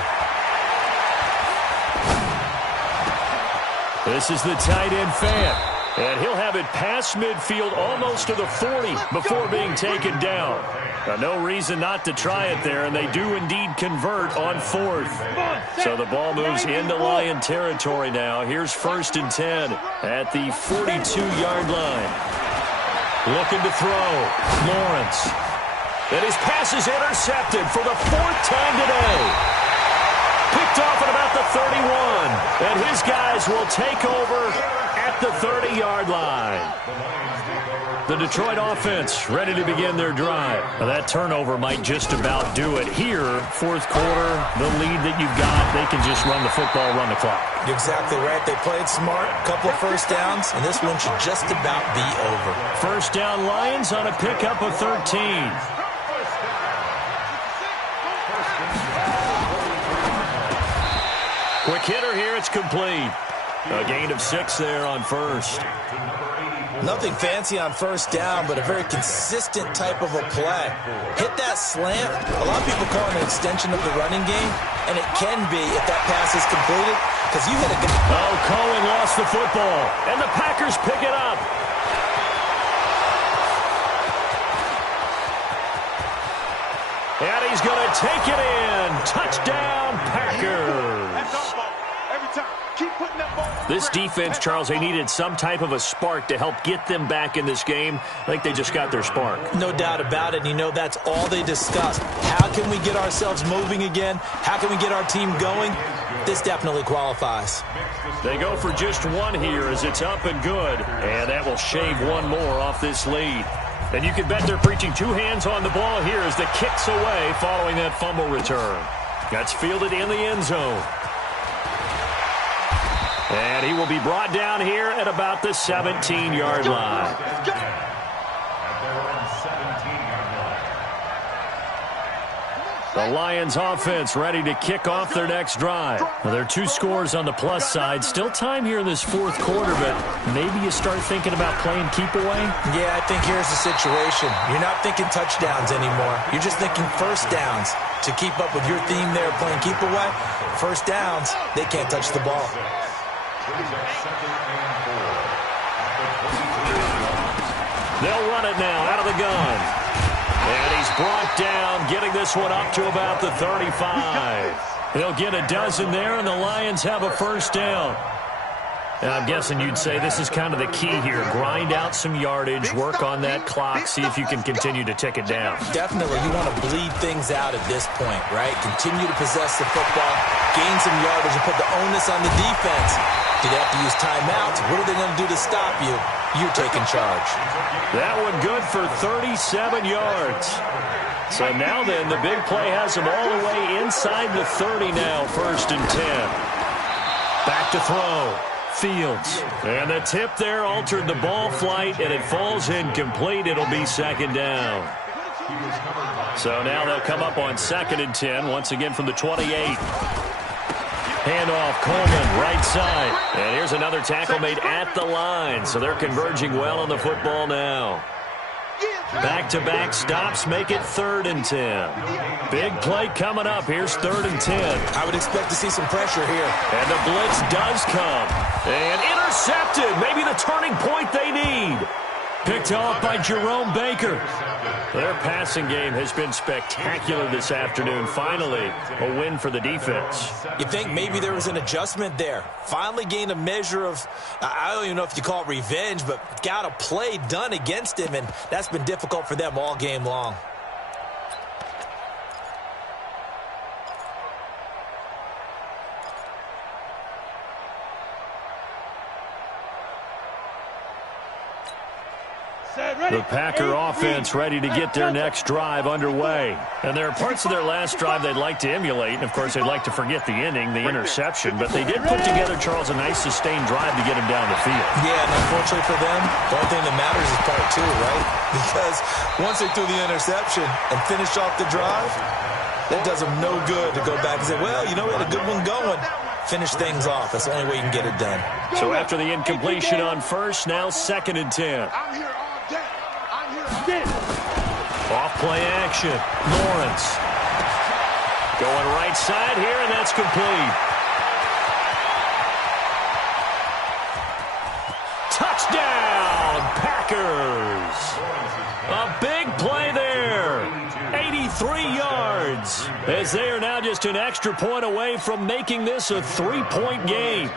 This is the tight end Fant. And he'll have it past midfield almost to the 40 before being taken down. No reason not to try it there, and they do indeed convert on 4th. So the ball moves into Lion territory now. Here's 1st and 10 at the 42-yard line. Looking to throw, Lawrence. And his pass is intercepted for the 4th time today. Picked off at about the 31, and his guys will take over at the 30-yard line. The Detroit offense ready to begin their drive. Now that turnover might just about do it. Here, 4th quarter, the lead that you've got, they can just run the football, run the clock. You're exactly right. They played smart, a couple of 1st downs, and this one should just about be over. 1st down Lions on a pickup of 13. Quick hitter here, it's complete. A gain of 6 there on 1st. Nothing fancy on first down, but a very consistent type of a play. Hit that slant. A lot of people call it an extension of the running game, and it can be if that pass is completed, because you hit a good... Oh, Cohen lost the football, and the Packers pick it up. And he's going to take it in. Touchdown, Packers. This defense, Charles, they needed some type of a spark to help get them back in this game. I think they just got their spark. No doubt about it. And you know, that's all they discussed. How can we get ourselves moving again? How can we get our team going? This definitely qualifies. They go for just one here as it's up and good. And that will shave one more off this lead. And you can bet they're preaching two hands on the ball here as the kick's away following that fumble return. That's fielded in the end zone. And he will be brought down here at about the 17-yard line. The Lions offense ready to kick off their next drive. Well, there are two scores on the plus side. Still time here in this fourth quarter, but maybe you start thinking about playing keep away? Yeah, I think here's the situation. You're not thinking touchdowns anymore. You're just thinking first downs. To keep up with your theme there, playing keep away, first downs, they can't touch the ball. They'll run it now out of the gun. And he's brought down, getting this one up to about the 35. He'll get a dozen there, and the Lions have a first down. And I'm guessing you'd say this is kind of the key here. Grind out some yardage, work on that clock, see if you can continue to tick it down. Definitely. You want to bleed things out at this point, right? Continue to possess the football, gain some yardage, and put the onus on the defense. Do they have to use timeouts? What are they going to do to stop you? You're taking charge. That one good for 37 yards. So now then, the big play has them all the way inside the 30 now, 1st and 10. Back to throw. Fields. And the tip there altered the ball flight, and it falls incomplete. It'll be 2nd down. So now they'll come up on 2nd and 10, once again from the 28. Handoff, Coleman, right side. And here's another tackle made at the line. So they're converging well on the football now. Back-to-back stops make it 3rd and 10. Big play coming up. Here's 3rd and 10. I would expect to see some pressure here. And the blitz does come. And intercepted. Maybe the turning point they need. Picked off by Jerome Baker. Their passing game has been spectacular this afternoon. Finally, a win for the defense. You think maybe there was an adjustment there. Finally gained a measure of, I don't even know if you call it revenge, but got a play done against him, and that's been difficult for them all game long. The Packer offense ready to get their next drive underway. And there are parts of their last drive they'd like to emulate. And, of course, they'd like to forget the ending, the interception. But they did put together, Charles, a nice sustained drive to get him down the field. Yeah, and unfortunately for them, the only thing that matters is part 2, right? Because once they threw the interception and finished off the drive, that does them no good to go back and say, well, you know, we had a good one going. Finish things off. That's the only way you can get it done. So after the incompletion on first, now 2nd and 10. Off play action. Lawrence. Going right side here, and that's complete. Touchdown, Packers. A big play there. 83 yards. As they are now just an extra point away from making this a 3-point game.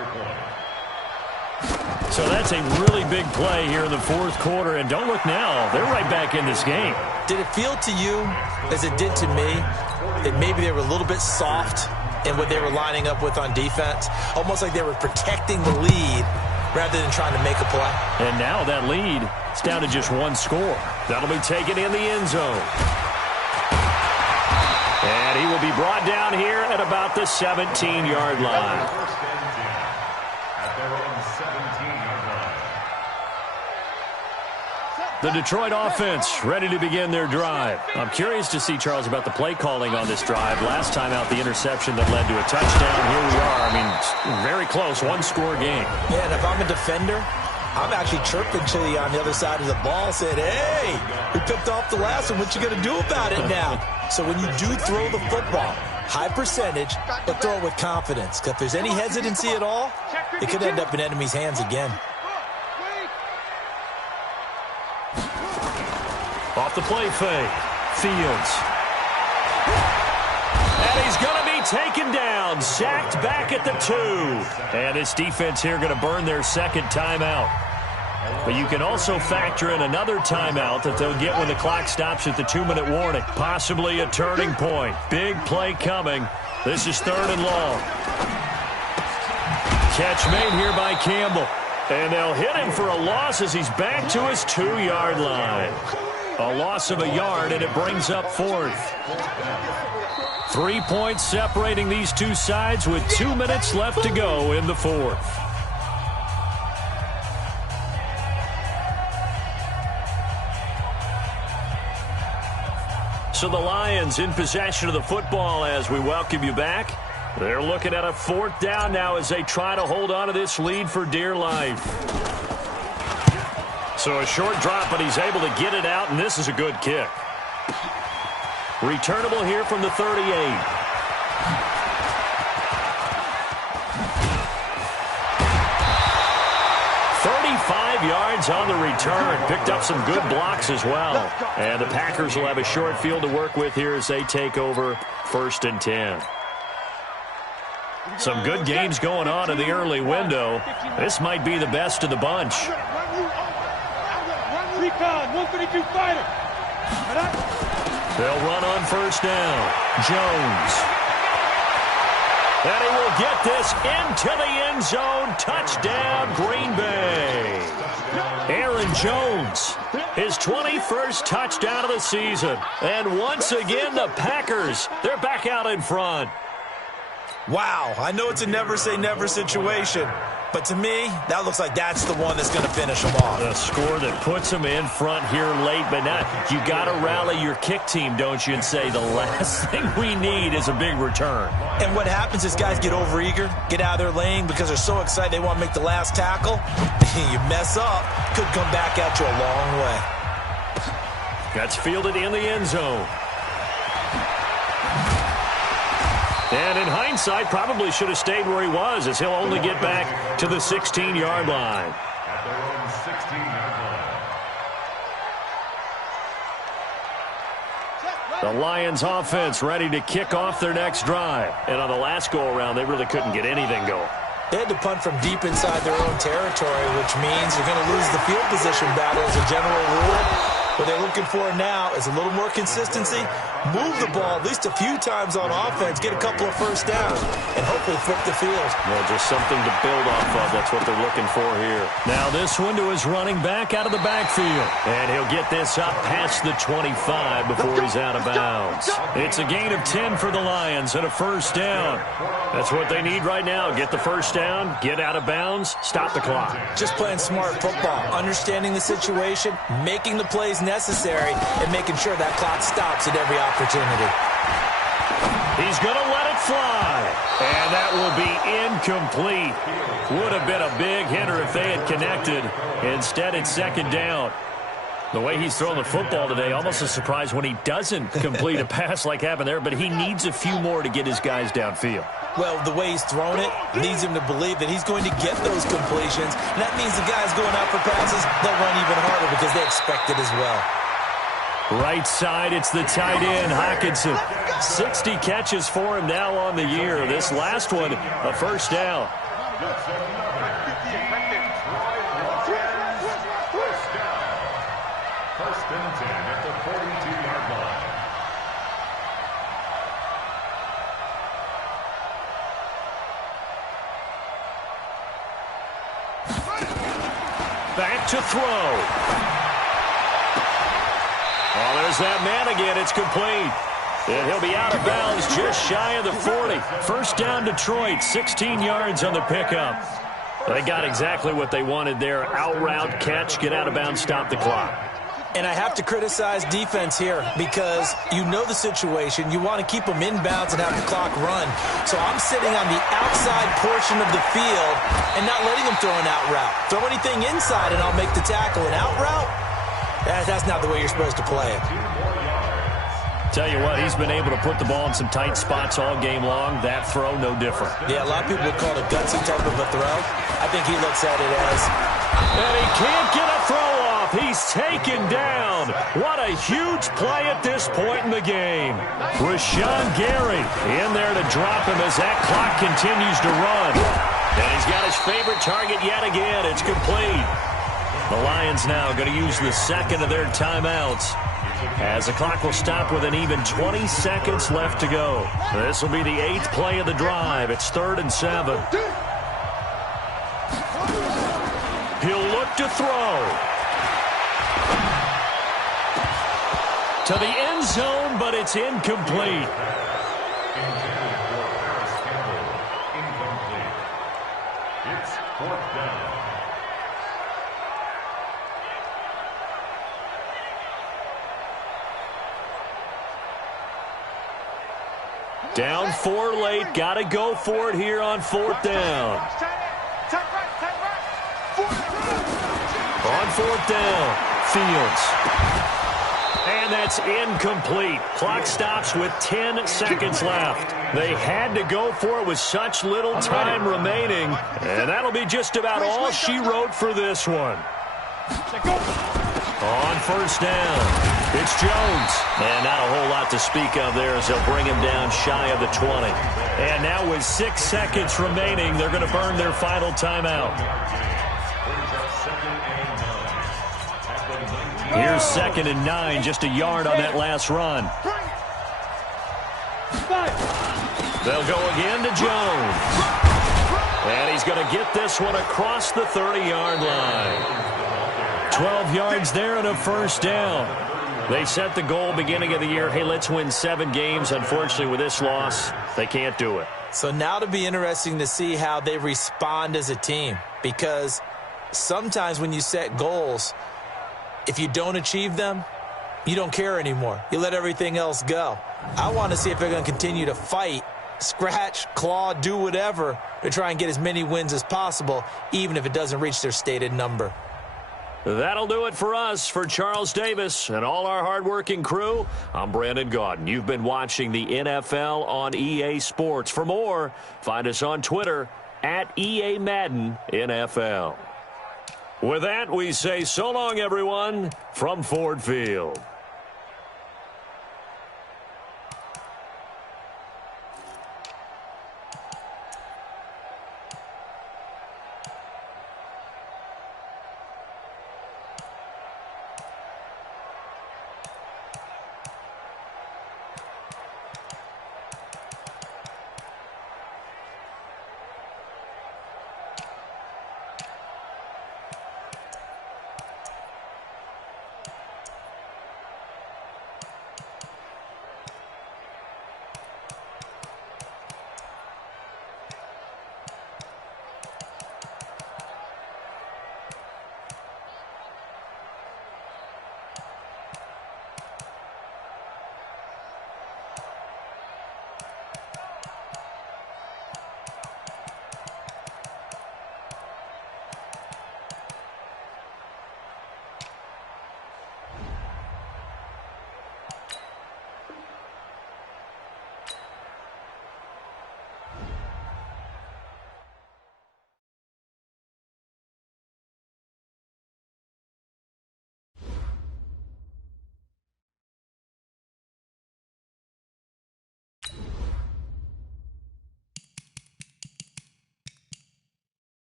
So that's a really big play here in the 4th quarter. And don't look now. They're right back in this game. Did it feel to you, as it did to me, that maybe they were a little bit soft in what they were lining up with on defense? Almost like they were protecting the lead rather than trying to make a play. And now that lead is down to just one score. That'll be taken in the end zone. And he will be brought down here at about the 17-yard line. The Detroit offense ready to begin their drive. I'm curious to see, Charles, about the play calling on this drive. Last time out, the interception that led to a touchdown. Here we are. I mean, very close, one-score game. Yeah, and if I'm a defender, I'm actually chirping Chili on the other side of the ball saying, hey, we picked off the last one. What you going to do about it now? So when you do throw the football, high percentage, but throw it with confidence. Because if there's any hesitancy at all, it could end up in enemy's hands again. Off the play fake. Fields. And he's going to be taken down. Sacked back at the 2. And this defense here going to burn their second timeout. But you can also factor in another timeout that they'll get when the clock stops at the 2-minute warning. Possibly a turning point. Big play coming. This is 3rd and long. Catch made here by Campbell. And they'll hit him for a loss as he's back to his 2-yard line. A loss of a yard, and it brings up 4th. 3 points separating these two sides with 2 minutes left to go in the 4th. So the Lions in possession of the football as we welcome you back. They're looking at a 4th down now as they try to hold on to this lead for dear life. So a short drop, but he's able to get it out, and this is a good kick. Returnable here from the 38. 35 yards on the return. Picked up some good blocks as well. And the Packers will have a short field to work with here as they take over 1st and 10. Some good games going on in the early window. This might be the best of the bunch. Recon, 152 fighter. They'll run on 1st down. Jones. And he will get this into the end zone. Touchdown, Green Bay. Aaron Jones, his 21st touchdown of the season. And once again, the Packers, they're back out in front. Wow, I know it's a never-say-never situation, but to me, that looks like that's the one that's going to finish them off. The score that puts them in front here late, but now you got to rally your kick team, don't you, and say the last thing we need is a big return. And what happens is guys get overeager, get out of their lane because they're so excited they want to make the last tackle. You mess up, could come back at you a long way. That's fielded in the end zone. And in hindsight, probably should have stayed where he was, as he'll only get back to the 16-yard line. At their own 16-yard line. The Lions offense ready to kick off their next drive. And on the last go-around, they really couldn't get anything going. They had to punt from deep inside their own territory, which means you're going to lose the field position battle as a general rule. What they're looking for now is a little more consistency, move the ball at least a few times on offense, get a couple of 1st downs, and hopefully flip the field. Well, just something to build off of. That's what they're looking for here. Now this one to his running back out of the backfield. And he'll get this up past the 25 before he's out of bounds. It's a gain of 10 for the Lions and a 1st down. That's what they need right now. Get the 1st down, get out of bounds, stop the clock. Just playing smart football, understanding the situation, making the plays necessary, and making sure that clock stops at every opportunity. He's going to let it fly. And that will be incomplete. Would have been a big hitter if they had connected. Instead, it's 2nd down. The way he's throwing the football today, almost a surprise when he doesn't complete a pass like happened there, but he needs a few more to get his guys downfield. Well, the way he's thrown it leads him to believe that he's going to get those completions. And that means the guys going out for passes, they'll run even harder because they expect it as well. Right side, it's the tight end, Hockenson. 60 catches for him now on the year. This last one, a 1st down. First and 10 at the 42-yard line. Back to throw. Oh, there's that man again. It's complete. And he'll be out of bounds just shy of the 40. 1st down Detroit, 16 yards on the pickup. They got exactly what they wanted there. Out route, catch, get out of bounds, stop the clock. And I have to criticize defense here because you know the situation. You want to keep them inbounds and have the clock run. So I'm sitting on the outside portion of the field and not letting them throw an out route. Throw anything inside and I'll make the tackle. An out route? That's not the way you're supposed to play it. Tell you what, he's been able to put the ball in some tight spots all game long. That throw, no different. Yeah, a lot of people would call it a gutsy type of a throw. I think he looks at it as... And he can't get a throw off. He's taken down. What a huge play at this point in the game. Rashawn Gary in there to drop him as that clock continues to run. And he's got his favorite target yet again. It's complete. The Lions now going to use the second of their timeouts, as the clock will stop with an even 20 seconds left to go. This will be the 8th play of the drive. It's 3rd and 7. He'll look to throw. To the end zone, but it's incomplete. It's 4th down. Down 4 late. Got to go for it here on 4th down. On 4th down, Fields. And that's incomplete. Clock stops with 10 seconds left. They had to go for it with such little time remaining. And that'll be just about all she wrote for this one. On 1st down, it's Jones. And not a whole lot to speak of there as they'll bring him down shy of the 20. And now with 6 seconds remaining, they're going to burn their final timeout. Here's 2nd and 9, just a yard on that last run. They'll go again to Jones. And he's going to get this one across the 30-yard line. 12 yards there and a 1st down. They set the goal beginning of the year. Hey, let's win 7 games. Unfortunately, with this loss, they can't do it. So now it'll be interesting to see how they respond as a team, because sometimes when you set goals, if you don't achieve them, you don't care anymore. You let everything else go. I want to see if they're going to continue to fight, scratch, claw, do whatever to try and get as many wins as possible, even if it doesn't reach their stated number. That'll do it for us. For Charles Davis and all our hardworking crew, I'm Brandon Gaudin. You've been watching the NFL on EA Sports. For more, find us on Twitter at EA Madden NFL. With that, we say so long, everyone, from Ford Field.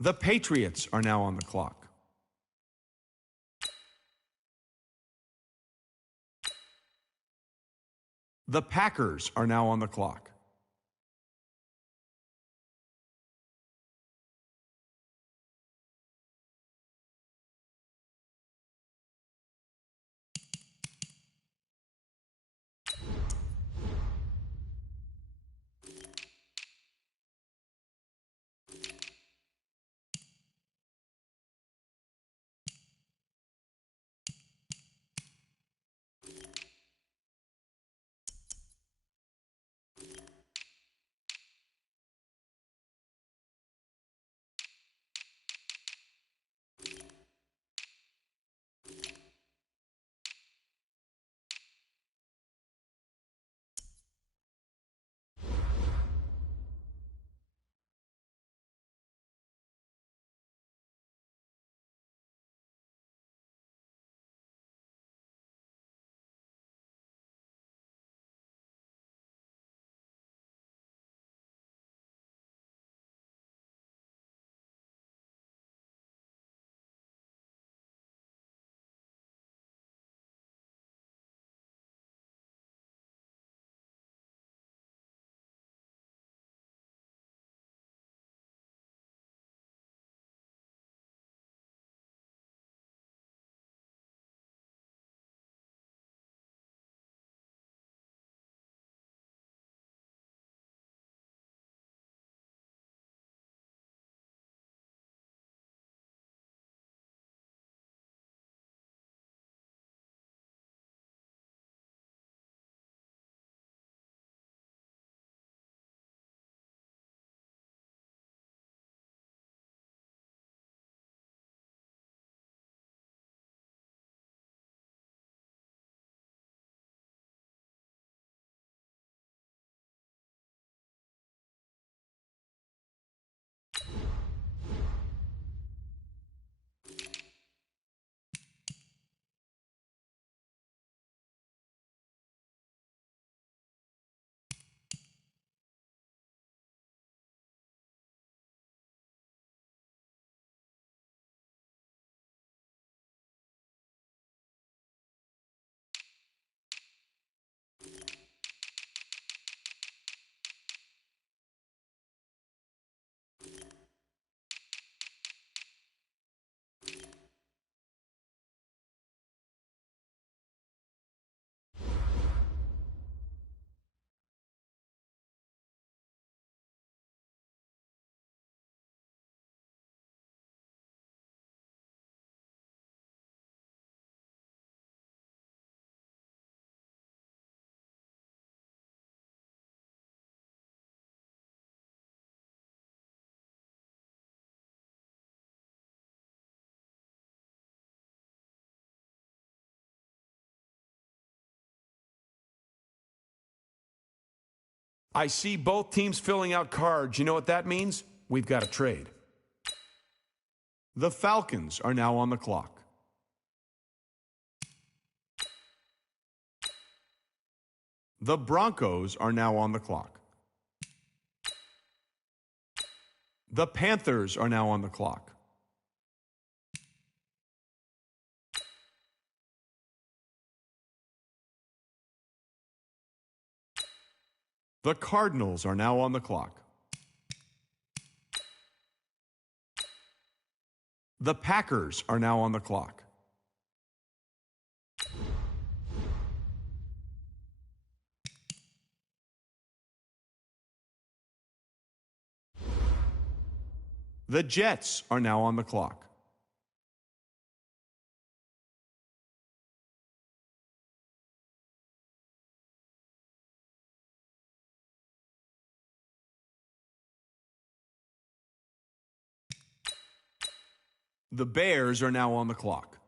The Patriots are now on the clock. The Packers are now on the clock. I see both teams filling out cards. You know what that means? We've got a trade. The Falcons are now on the clock. The Broncos are now on the clock. The Panthers are now on the clock. The Cardinals are now on the clock. The Packers are now on the clock. The Jets are now on the clock. The Bears are now on the clock.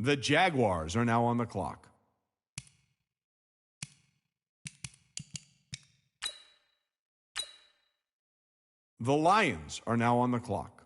The Jaguars are now on the clock. The Lions are now on the clock.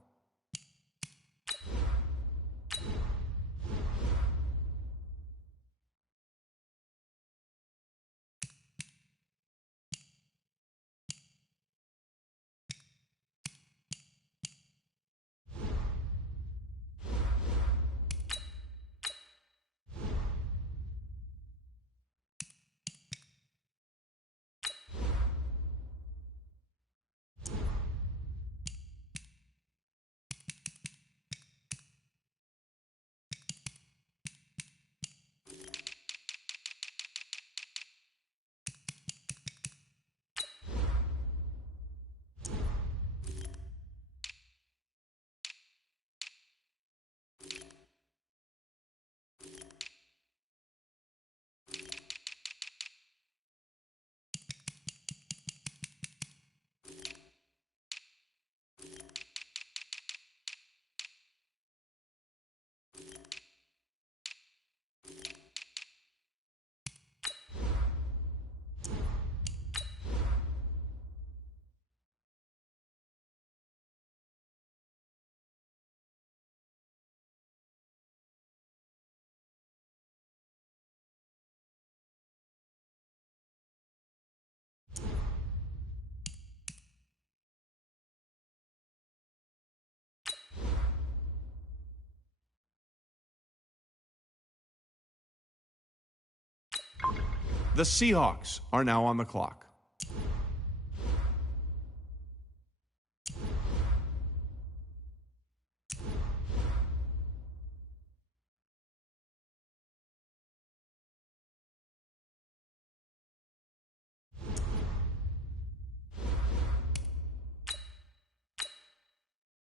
The Seahawks are now on the clock.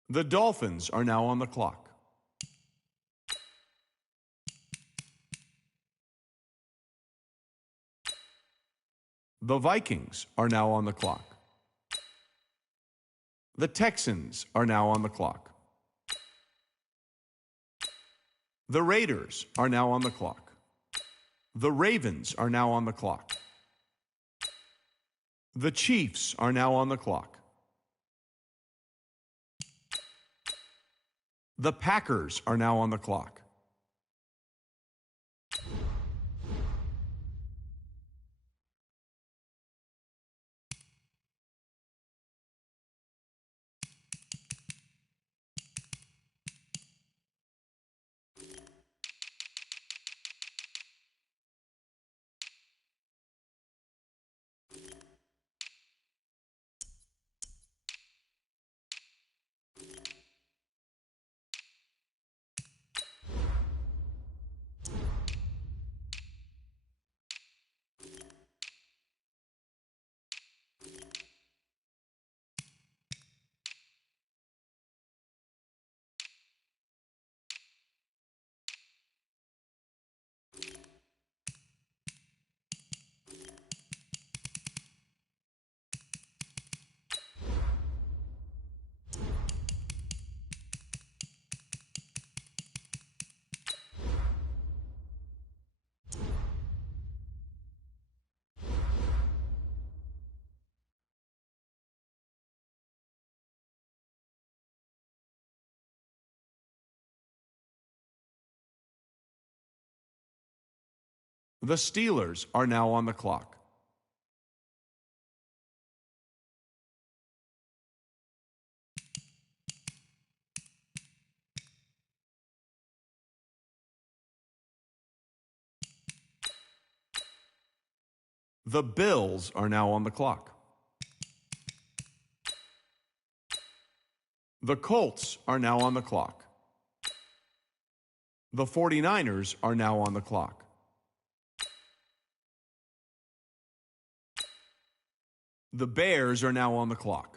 The Dolphins are now on the clock. The Vikings are now on the clock. The Texans are now on the clock. The Raiders are now on the clock. The Ravens are now on the clock. The Chiefs are now on the clock. The Packers are now on the clock. The Steelers are now on the clock. The Bills are now on the clock. The Colts are now on the clock. The 49ers are now on the clock. The Bears are now on the clock.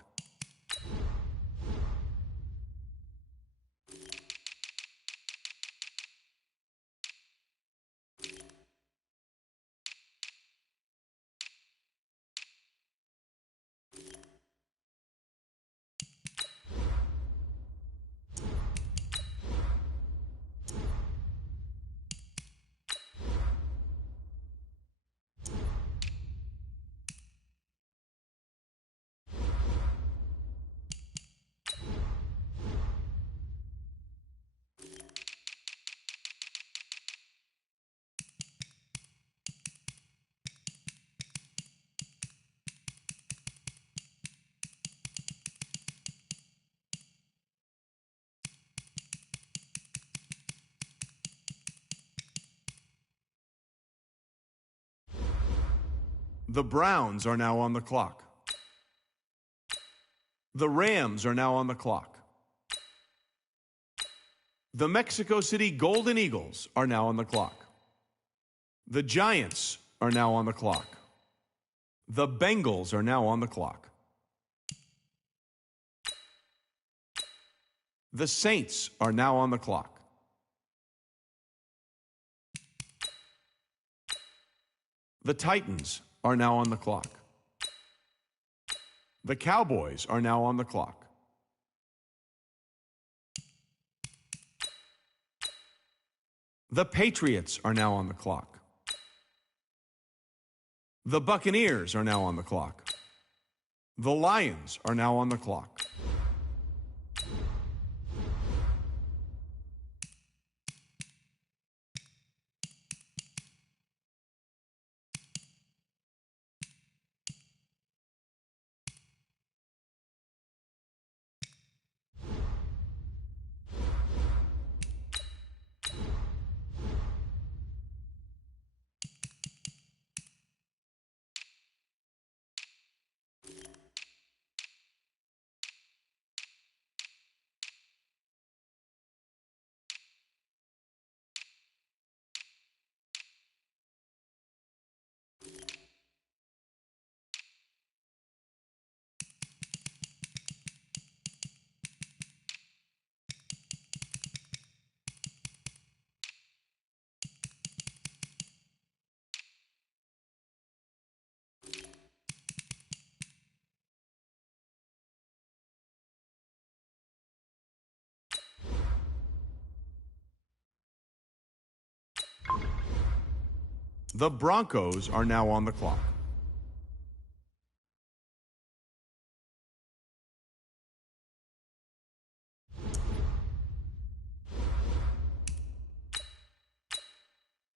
The Browns are now on the clock. The Rams are now on the clock. The Mexico City Golden Eagles are now on the clock. The Giants are now on the clock. The Bengals are now on the clock. The Saints are now on the clock. The Titans are now on the clock. The Cowboys are now on the clock. The Patriots are now on the clock. The Buccaneers are now on the clock. The Lions are now on the clock. The Broncos are now on the clock.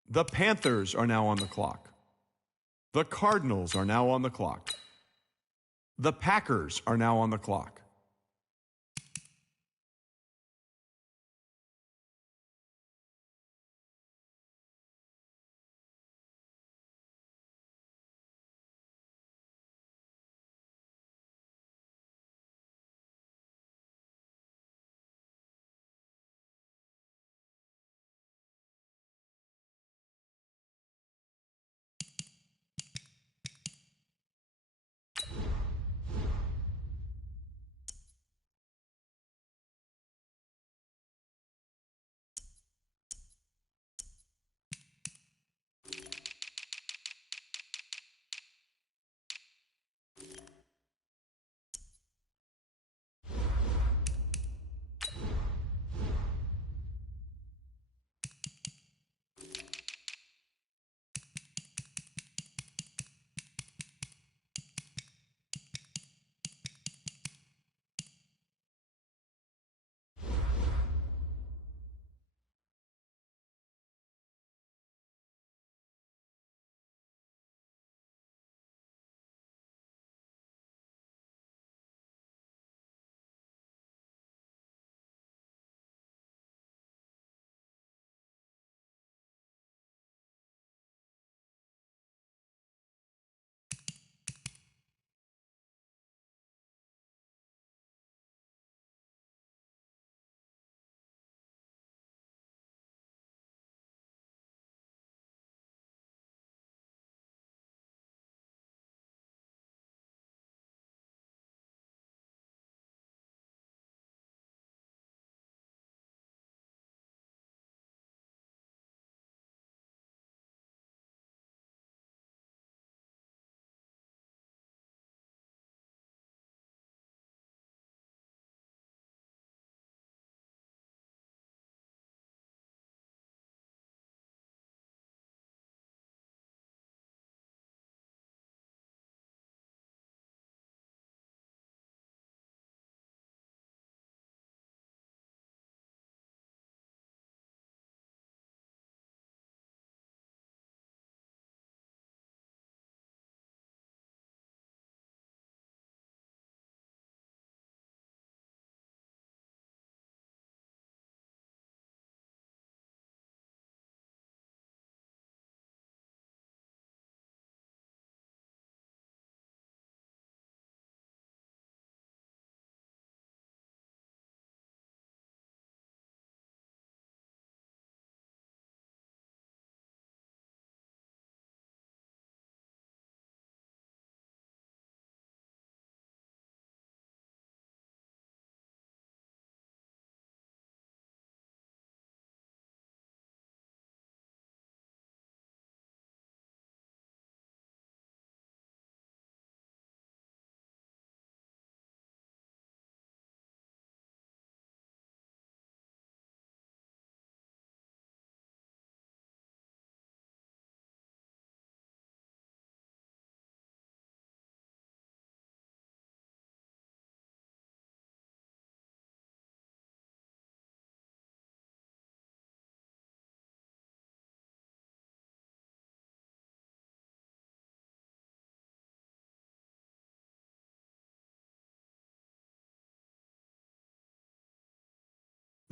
The Panthers are now on the clock. The Cardinals are now on the clock. The Packers are now on the clock.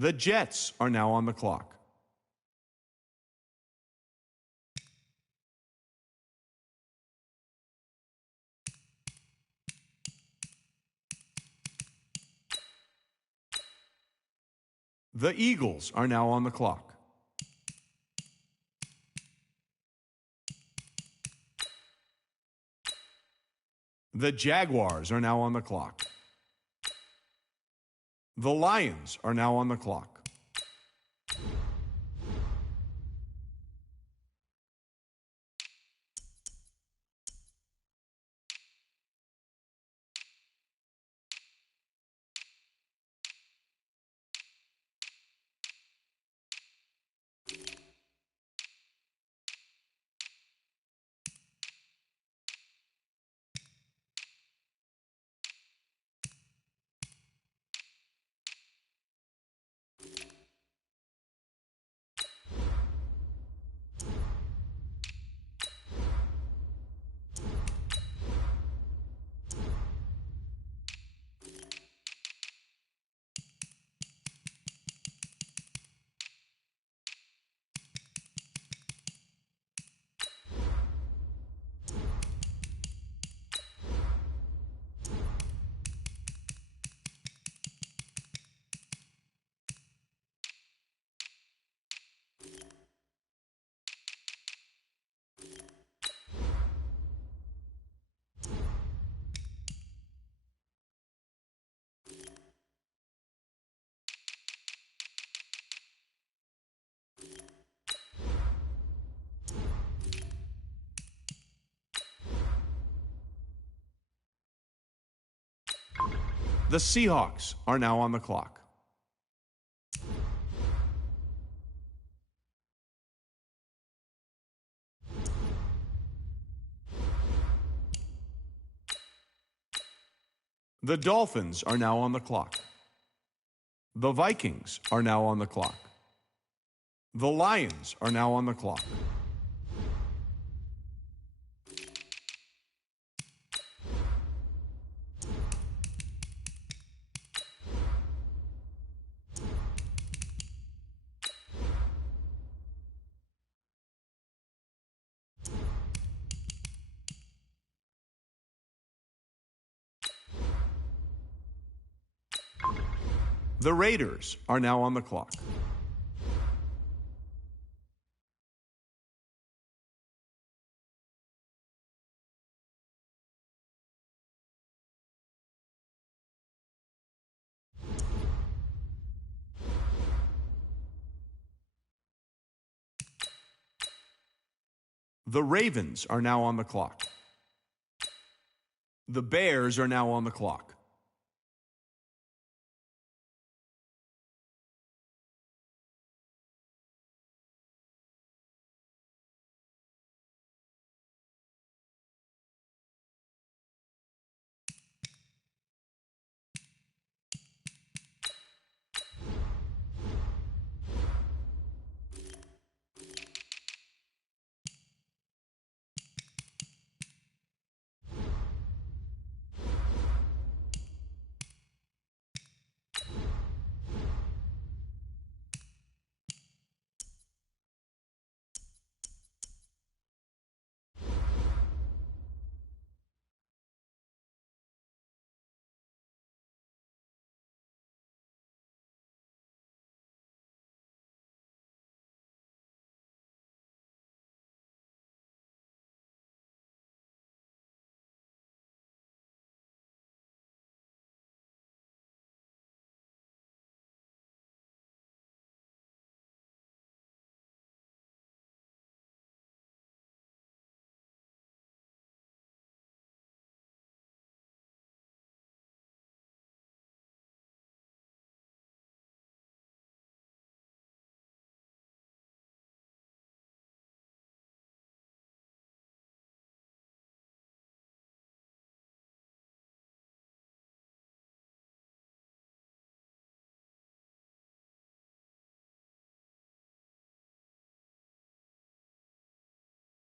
The Jets are now on the clock. The Eagles are now on the clock. The Jaguars are now on the clock. The Lions are now on the clock. The Seahawks are now on the clock. The Dolphins are now on the clock. The Vikings are now on the clock. The Lions are now on the clock. The Raiders are now on the clock. The Ravens are now on the clock. The Bears are now on the clock.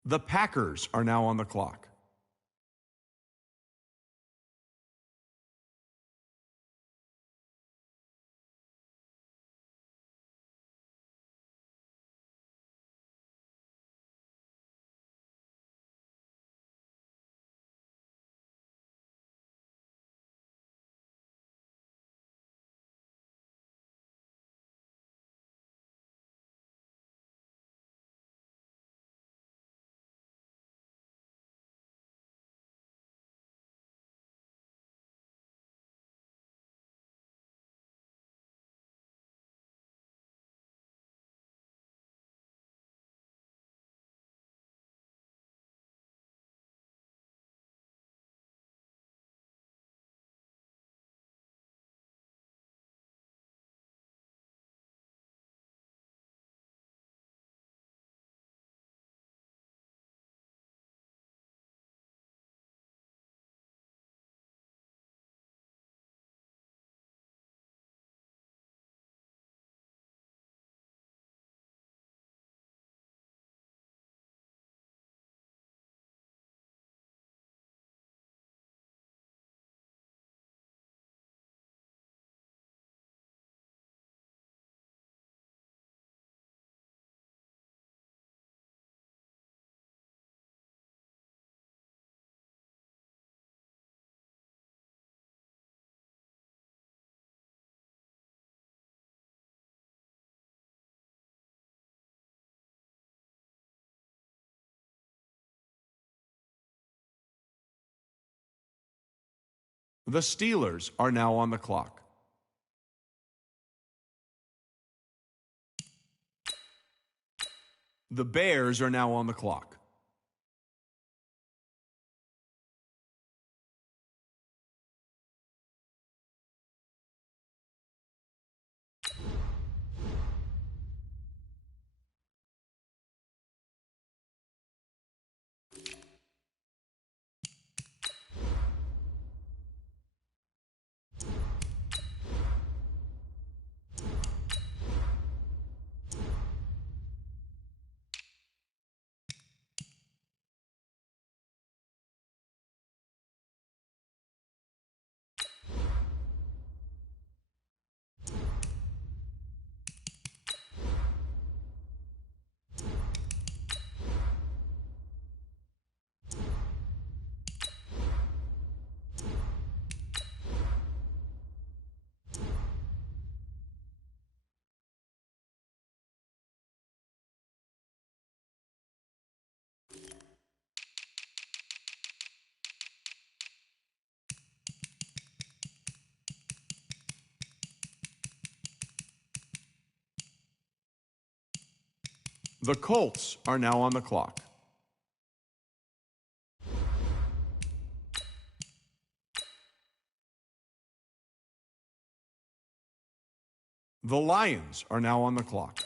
The Packers are now on the clock. The Steelers are now on the clock. The Bears are now on the clock. The Colts are now on the clock. The Lions are now on the clock.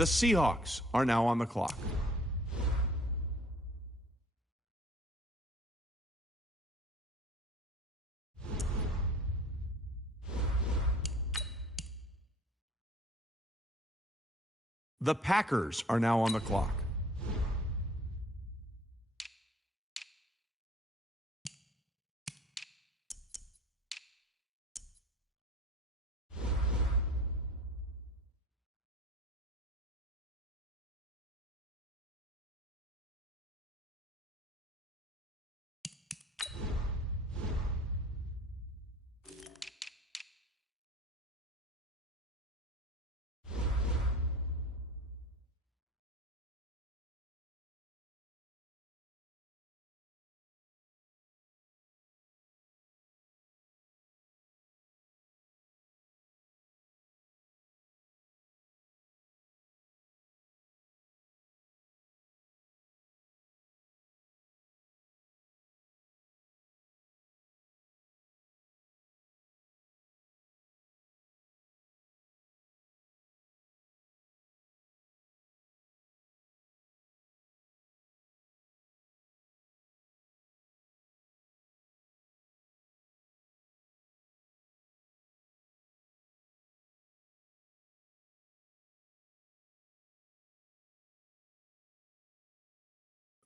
The Seahawks are now on the clock. The Packers are now on the clock.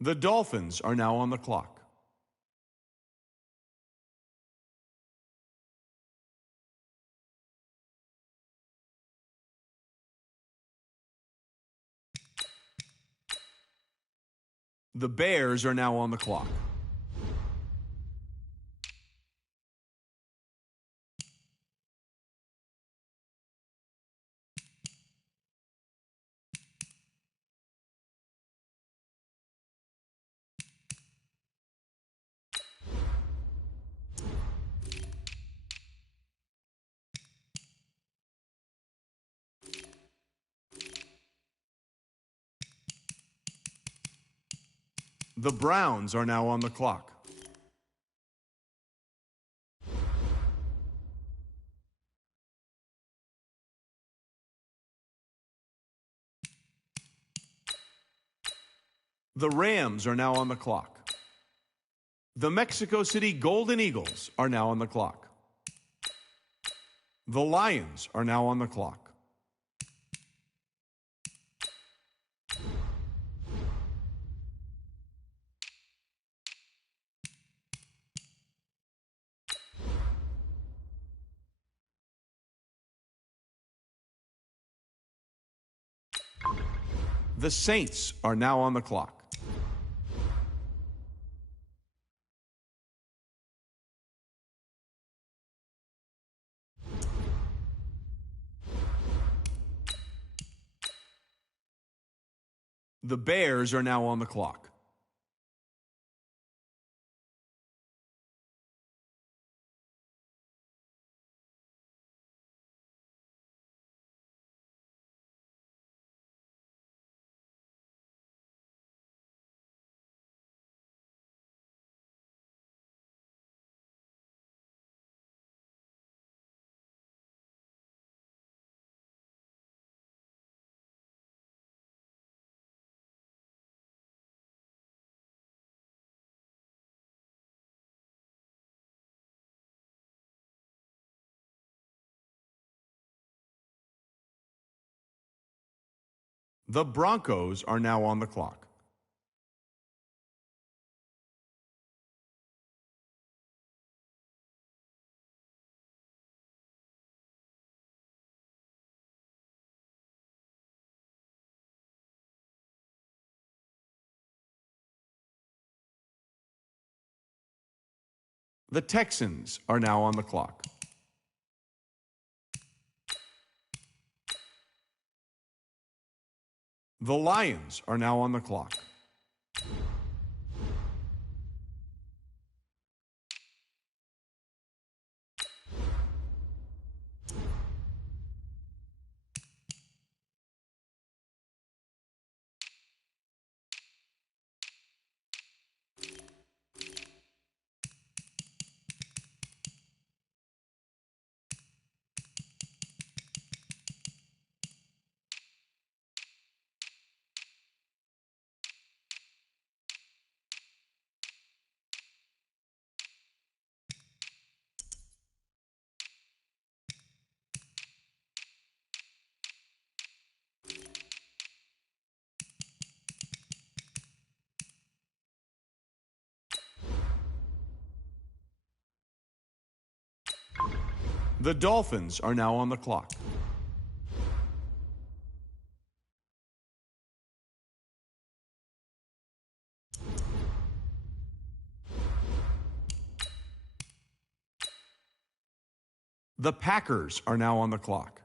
The Dolphins are now on the clock. The Bears are now on the clock. The Browns are now on the clock. The Rams are now on the clock. The Mexico City Golden Eagles are now on the clock. The Lions are now on the clock. The Saints are now on the clock. The Bears are now on the clock. The Broncos are now on the clock. The Texans are now on the clock. The Lions are now on the clock. The Dolphins are now on the clock. The Packers are now on the clock.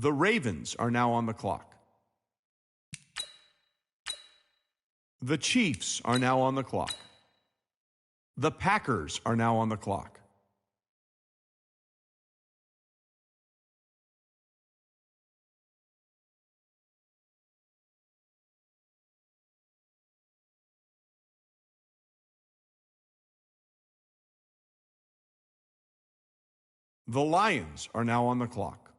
The Ravens are now on the clock. The Chiefs are now on the clock. The Packers are now on the clock. The Lions are now on the clock.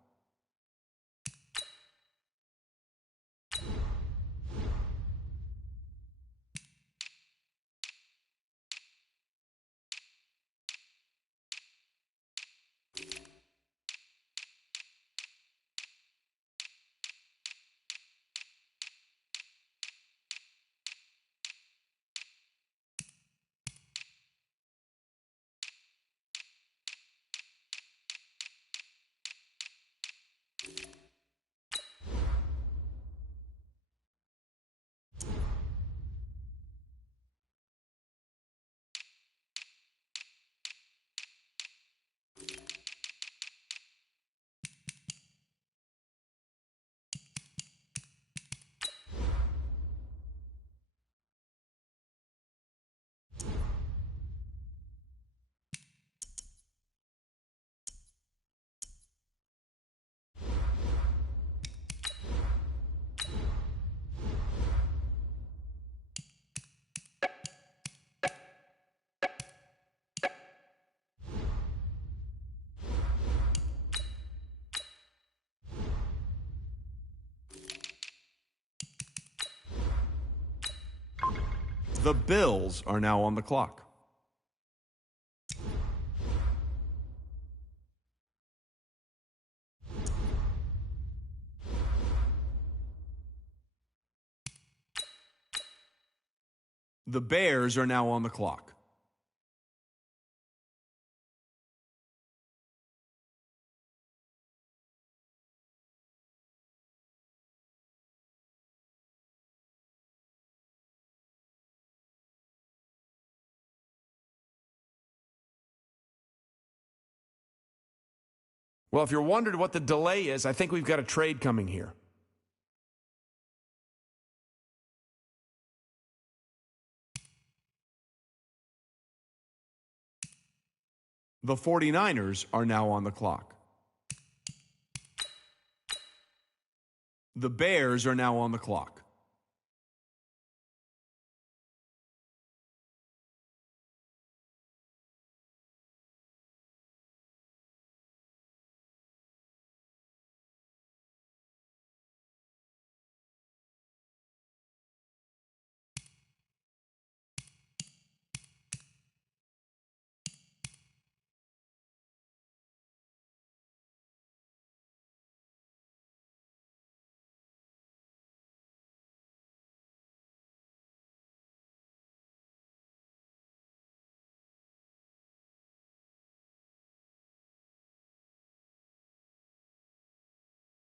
The Bills are now on the clock. The Bears are now on the clock. Well, if you're wondering what the delay is, I think we've got a trade coming here. The 49ers are now on the clock. The Bears are now on the clock.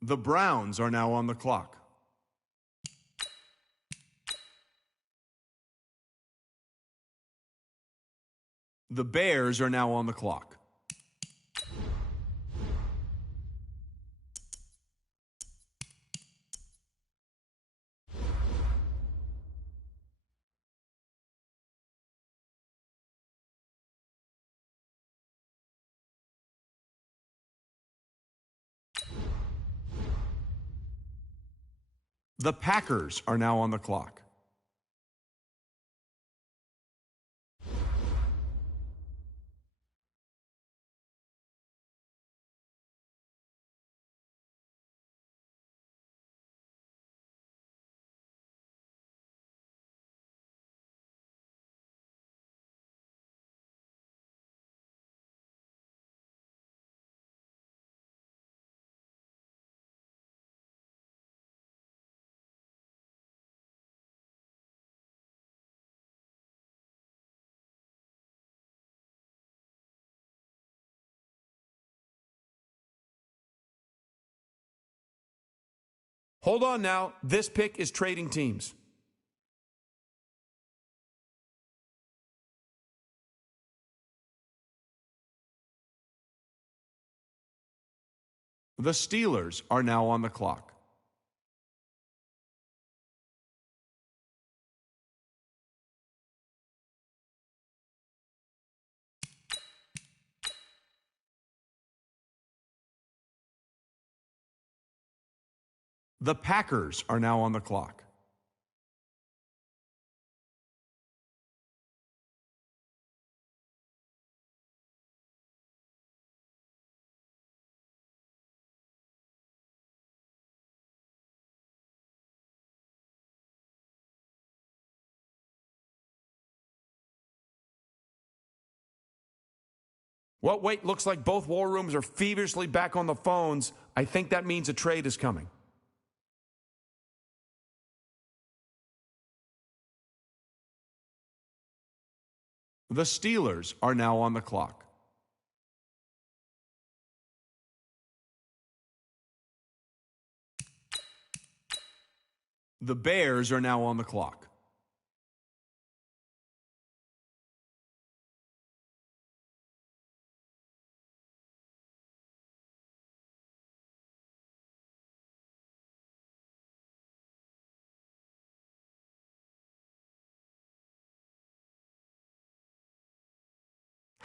The Browns are now on the clock. The Bears are now on the clock. The Packers are now on the clock. Hold on now. This pick is trading teams. The Steelers are now on the clock. The Packers are now on the clock. Well, wait, looks like both war rooms are feverishly back on the phones. I think that means a trade is coming. The Steelers are now on the clock. The Bears are now on the clock.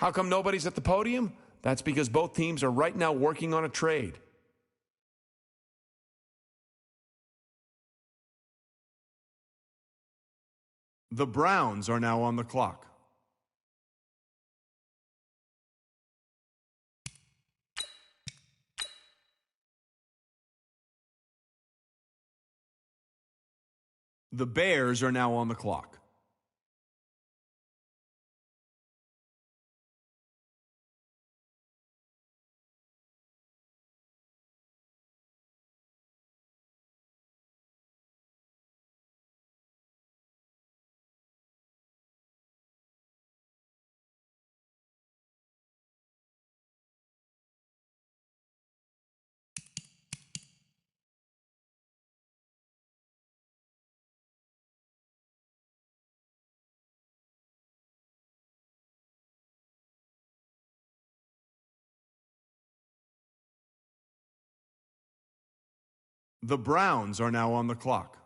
How come nobody's at the podium? That's because both teams are right now working on a trade. The Browns are now on the clock. The Bears are now on the clock. The Browns are now on the clock.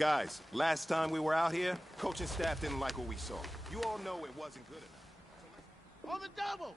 Guys, last time we were out here, coaching staff didn't like what we saw. You all know it wasn't good enough. On the double!